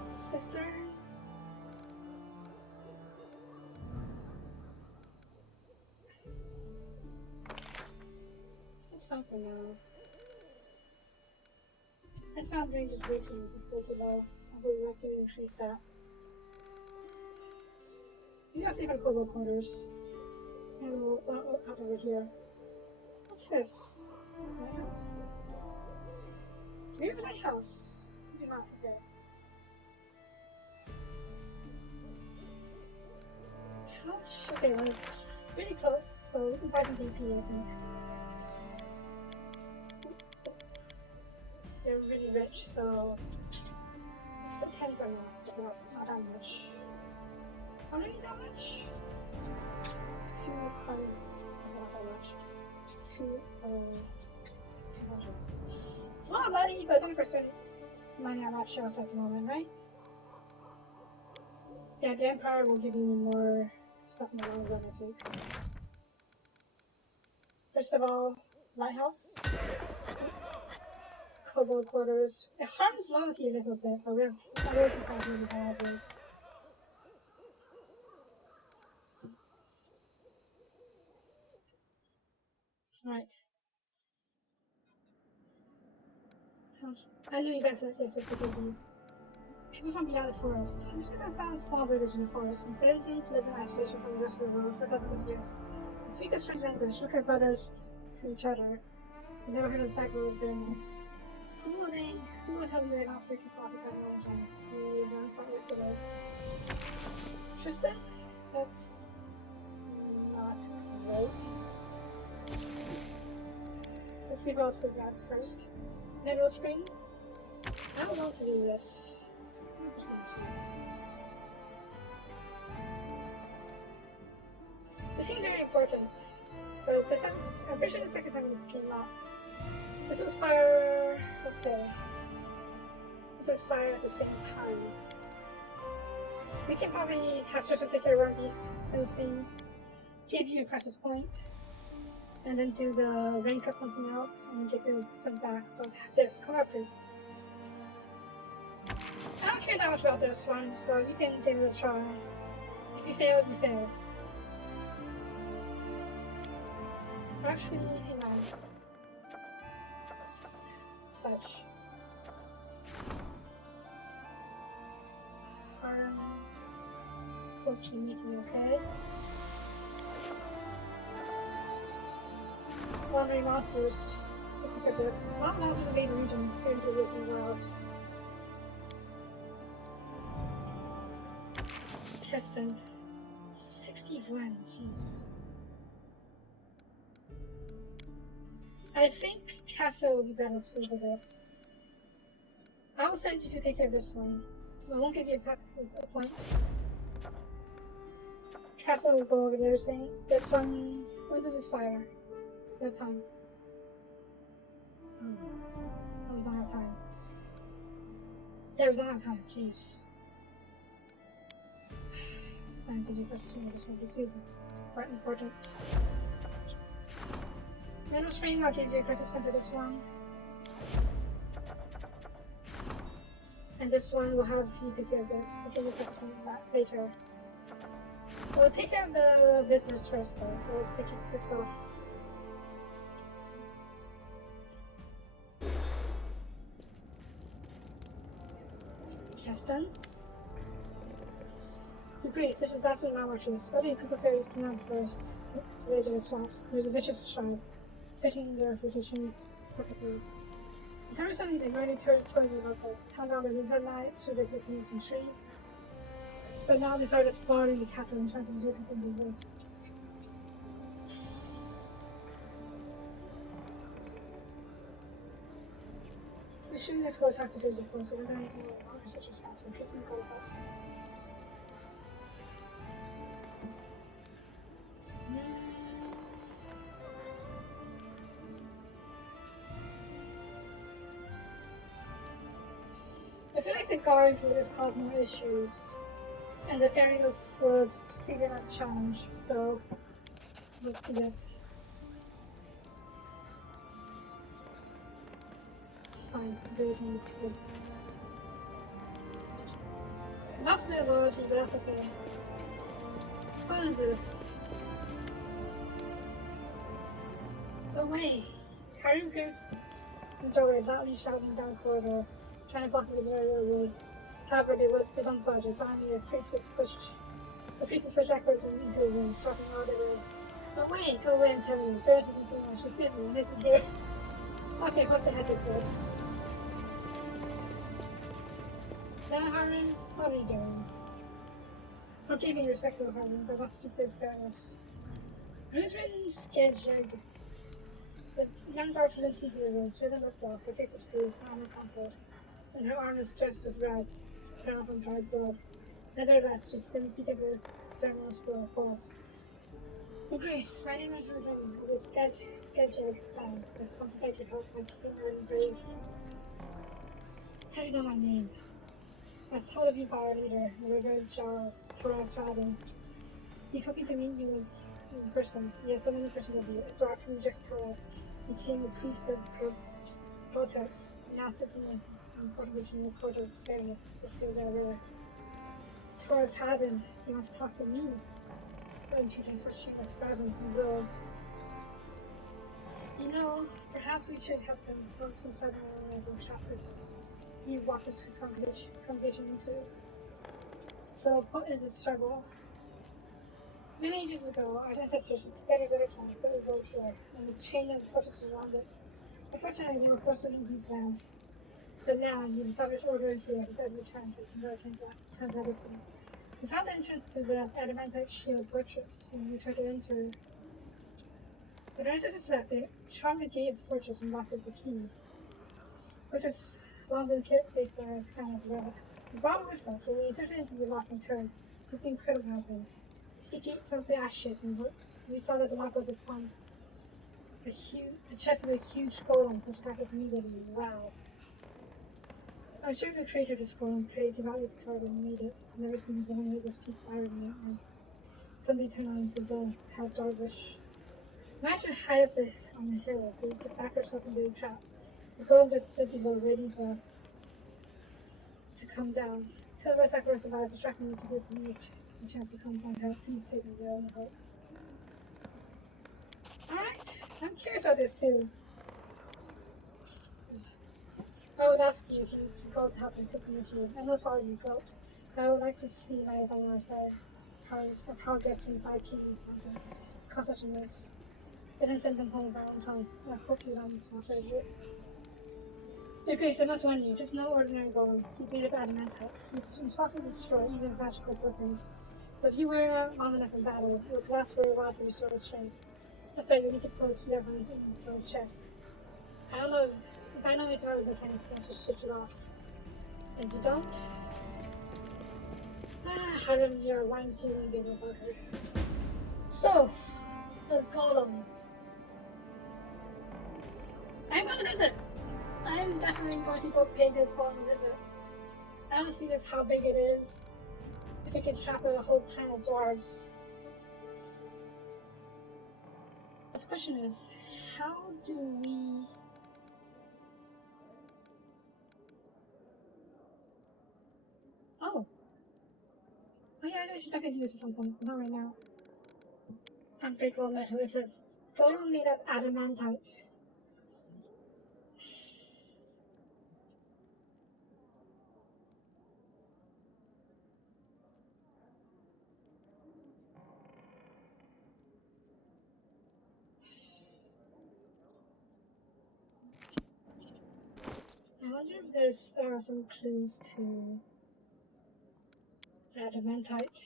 Sister? It's fine for now. That's not range is way too low. I would like to increase that. You guys even cool quarters. And we'll out over here. What's this? Lighthouse? Do we have a lighthouse? Maybe not. Okay. How much? Okay, we're really close, so we can buy the BP, I think. They're really rich, so it's the 10 for now, not that much. How many that much? 200, not that much. 200. It's a lot of money, but it's only percent money I'm not sure at the moment, right? Yeah, the Empire will give you more stuff in the long run, I think. First of all, lighthouse. Kobold quarters. It harms loyalty a little bit, but we're loyalty can't really as is. Right. I knew you guys suggested to do these. People from beyond the forest. I just found a small village in the forest. The denizens live in isolation from the rest of the world for dozens of years. They speak a strange language, look at brothers to each other. They never heard of stagnant experience. Who would tell me they're not freaking coffee for a long time? We learned something yesterday. Tristan? That's not great. Let's see what else we got first. Mineral Spring. I would love to do this. 16% chance. This seems very important. But this sounds, I'm pretty sure the second time it came out. This will expire. Okay. This will expire at the same time. We can probably have Tristan take care of one of these two scenes, give you a precious point, and then do the rank of something else, and get them put back. But this, Color Priests. I don't care that much about this one, so you can give it a try. If you fail, you fail. Actually, hang on. Let's fetch. Closely meeting, okay? Wandering monsters. Let's look at this. Not monsters in the main regions, going to live somewhere else. Keston. 61, jeez. I think Castle will be better suited for this. I will send you to take care of this one. I won't give you a point. Castle will go over there saying, this one, when does it expire? No time. Oh, we don't have time. Yeah, we don't have time, jeez. Fine, did you press this one? This is quite important. Mineral Spring, I'll give you a Christmas point for this one. And this one will have you take care of this. I'll give you a Christmas point for that later. We'll take care of the business first though, so let's go. Keston? Great, such as that's in Malmarches. Study a group of fairies come out first to the edge of the swamps. There's a vicious shark, fitting their reputation perfectly. In terms of something they already turned towards the locals, pound on the news at night, so they get to making trees. But now they started exploring the cattle and trying to do people in the woods. We shouldn't just go attack the fairies, of course, so we're done some longer such as fast. We're just gonna go back. I feel like the guards will just cause more issues, and the fairies will see them as a challenge, so look to this. It's fine, it's the great thing. Lost a bit of loyalty, but that's okay. What is this? No way! Harry appears in the doorway, loudly shouting down the corridor, trying to block the visitor away. However, they don't budge, and finally the priestess pushed backwards into the room, shouting all the way. No way! Go away, I'm telling you. Barris isn't seeing her. She's busy and isn't here. Okay, what the heck is this? Now, Harlan, what are you doing? Forgive me, respectable Harlan, but I must speak to this goddess. Rudrin Skedjeg. The young dwarf limps into the room. She doesn't look well. Her face is bruised, arm and crumpled, and her arm is dressed with rags, brown from dried blood. Nevertheless, she still begins her ceremonious blow. Your Grace, my name is Rudrin of the Skedjeg clan. I come to beg your help, my king and brave. How do you know my name? I was told of you by our leader, the Reverend Jarl Torres Radin. He's hoping to meet you in person. He has so many questions of you. A dwarf from Torah became a priest of Protus, now sits in the important position in the court of fairness, such as our ruler. Torres Radin, he wants to talk to me. And she thinks what she was spasm. So, you know, perhaps we should help them. Once he's fighting as and trap this. You walk this congregation into. So, what is this struggle? Many ages ago, our ancestors together the land, but we ruled here, and the chain of the fortresses around it. Unfortunately, they were forced to leave these lands. But now, you've established order here, whose had returned to Americans' Clandestine. We found the entrance to the adamantite shield fortress when we tried to enter. When our ancestors left, they charmed the gate of the fortress and locked up the key, which was long been kept safe by our clan as a relic. We brought it with us, but when we inserted into the lock and turned, something incredible happened. The gate fell to ashes, and we saw that the lock was upon the chest of a huge golem, which attacked us immediately. Wow. I'm sure the creator of this golem prayed devoutly to God when he made it. I've never seen anyone with this piece of irony. And somebody turned on and says, how darvish. Imagine high up on the hill, we to back ourselves into a trap. The golem just stood below, waiting for us to come down. Two of us Sakura survives, distracting me to this and a chance to come find help. Please save me, their own hope. Alright, I'm curious about this too. I would ask you if you could go to help and take me with you. I know as far as you go. I would like to see my advance by our progress from 5 keys mountain. Cause such a mess. They didn't send them home by on time. I hope you land this much over it. Your Grace, I must warn you, just no ordinary golem. He's made of adamantite. He's impossible to destroy, even with magical weapons. But if you wear out long enough in battle, it will last for a while to restore his strength. That's why you need to pull a key out from his chest. I don't know if I know anything about the mechanics, then just switch it off. And if you don't, I don't know, you're a wine feeling game about her. So, the golem. I'm gonna visit. I'm definitely going to go pay this golem a visit. I want to see this how big it is. If it can trap a whole planet of dwarves. But the question is, how do we... Oh yeah, I should definitely do this at some point, not right now. Unbreakable metal. It's a golem made of adamantite. I wonder if there are some clues to the adamantite.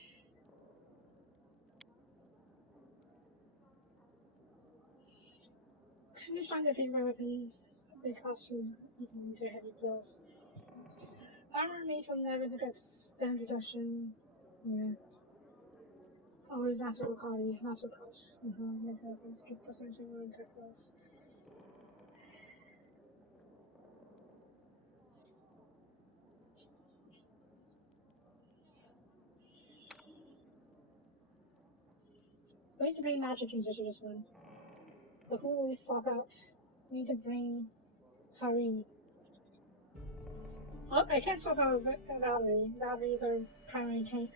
Extremely strong and favorite weapons. Big costume, easy to use heavy blows. Armor made from adamantite gets damage reduction. Yeah. Always master quality, master crush. Makes weapons, strict plus mention, and tech plus. We need to bring magic users to this one. But who will we swap out? We need to bring Harim. Oh, I can't swap out Valerie. Valerie is our primary tank.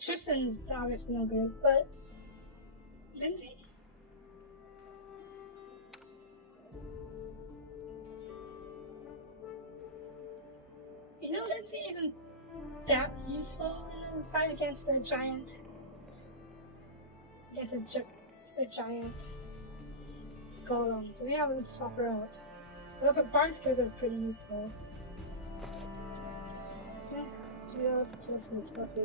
Tristan's obviously no good, but Lindsay? You know, Lindsay isn't that useful in a fight against a giant. Against a giant golem, so maybe I would swap her out. Though her bard skills are pretty useful. Yeah, we'll see.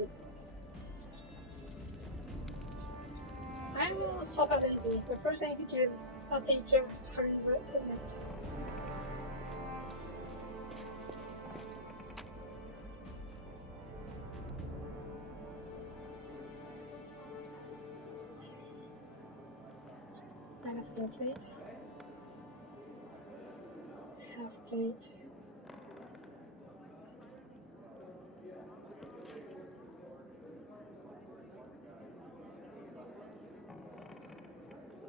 I will swap out Lindsay, but first I need to update her equipment. Skill plate. Half plate.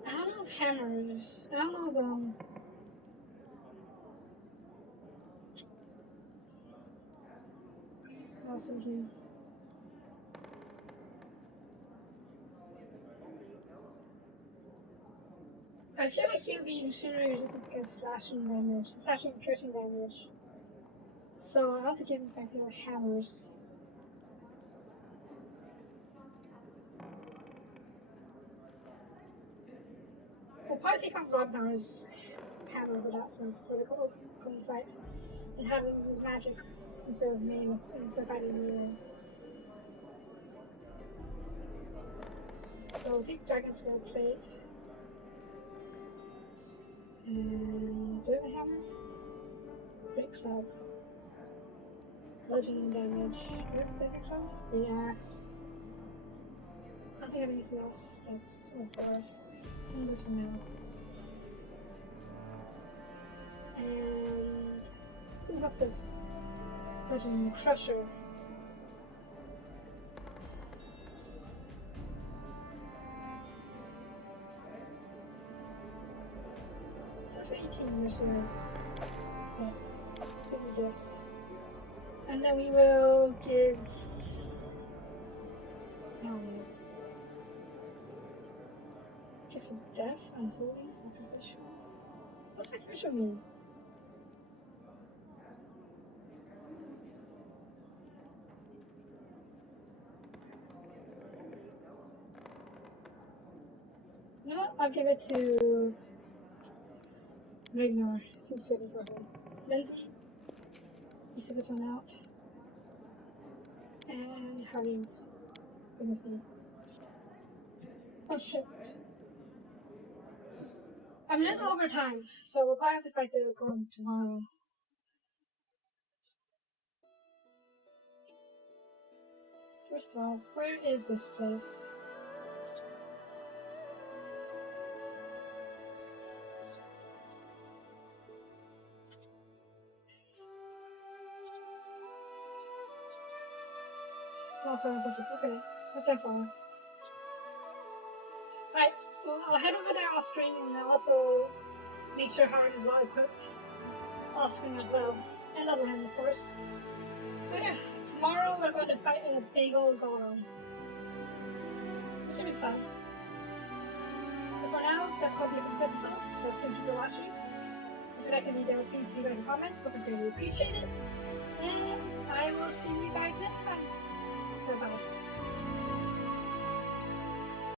I don't know if hammers. I don't know if I was thinking. I feel like he'll be extremely resistant against slashing and piercing damage. So I'll have to give him back the hammers. We'll probably take off Ragnar's hammer for that for the coming fight, and have him use magic instead of fighting melee. So we'll take the Dragon Skill plate. And do I have a hammer? Great club. Bludgeoning damage. Do I have a great club? Great axe. I don't think I have anything else that's so far. I'm this one now. And what's this? Bludgeoning crusher. For 18 versus. Okay, let's give me this. And then we will give. I don't know. Gift of death, unholy, sacrificial. What's sacrificial mean? You know what? I'll give it to Ragnar. Seems fitting for him. Lindsay. You see this one out. And Harim. Come with me. Oh shit. I'm a little over time, so we'll probably have to fight the golem tomorrow. First of all, where is this place? Oh, sorry, budgets. Okay, it's not that far. Alright, well, I'll head over there off screen and I'll also make sure Howard is well equipped off screen as well. And level him, of course. So yeah, tomorrow we're going to fight in a big old golem. It should be fun. But for now, that's going to be it for this episode. So thank you for watching. If you'd like the video, please leave a comment. Hope you really appreciate it. And I will see you guys next time. Bye-bye.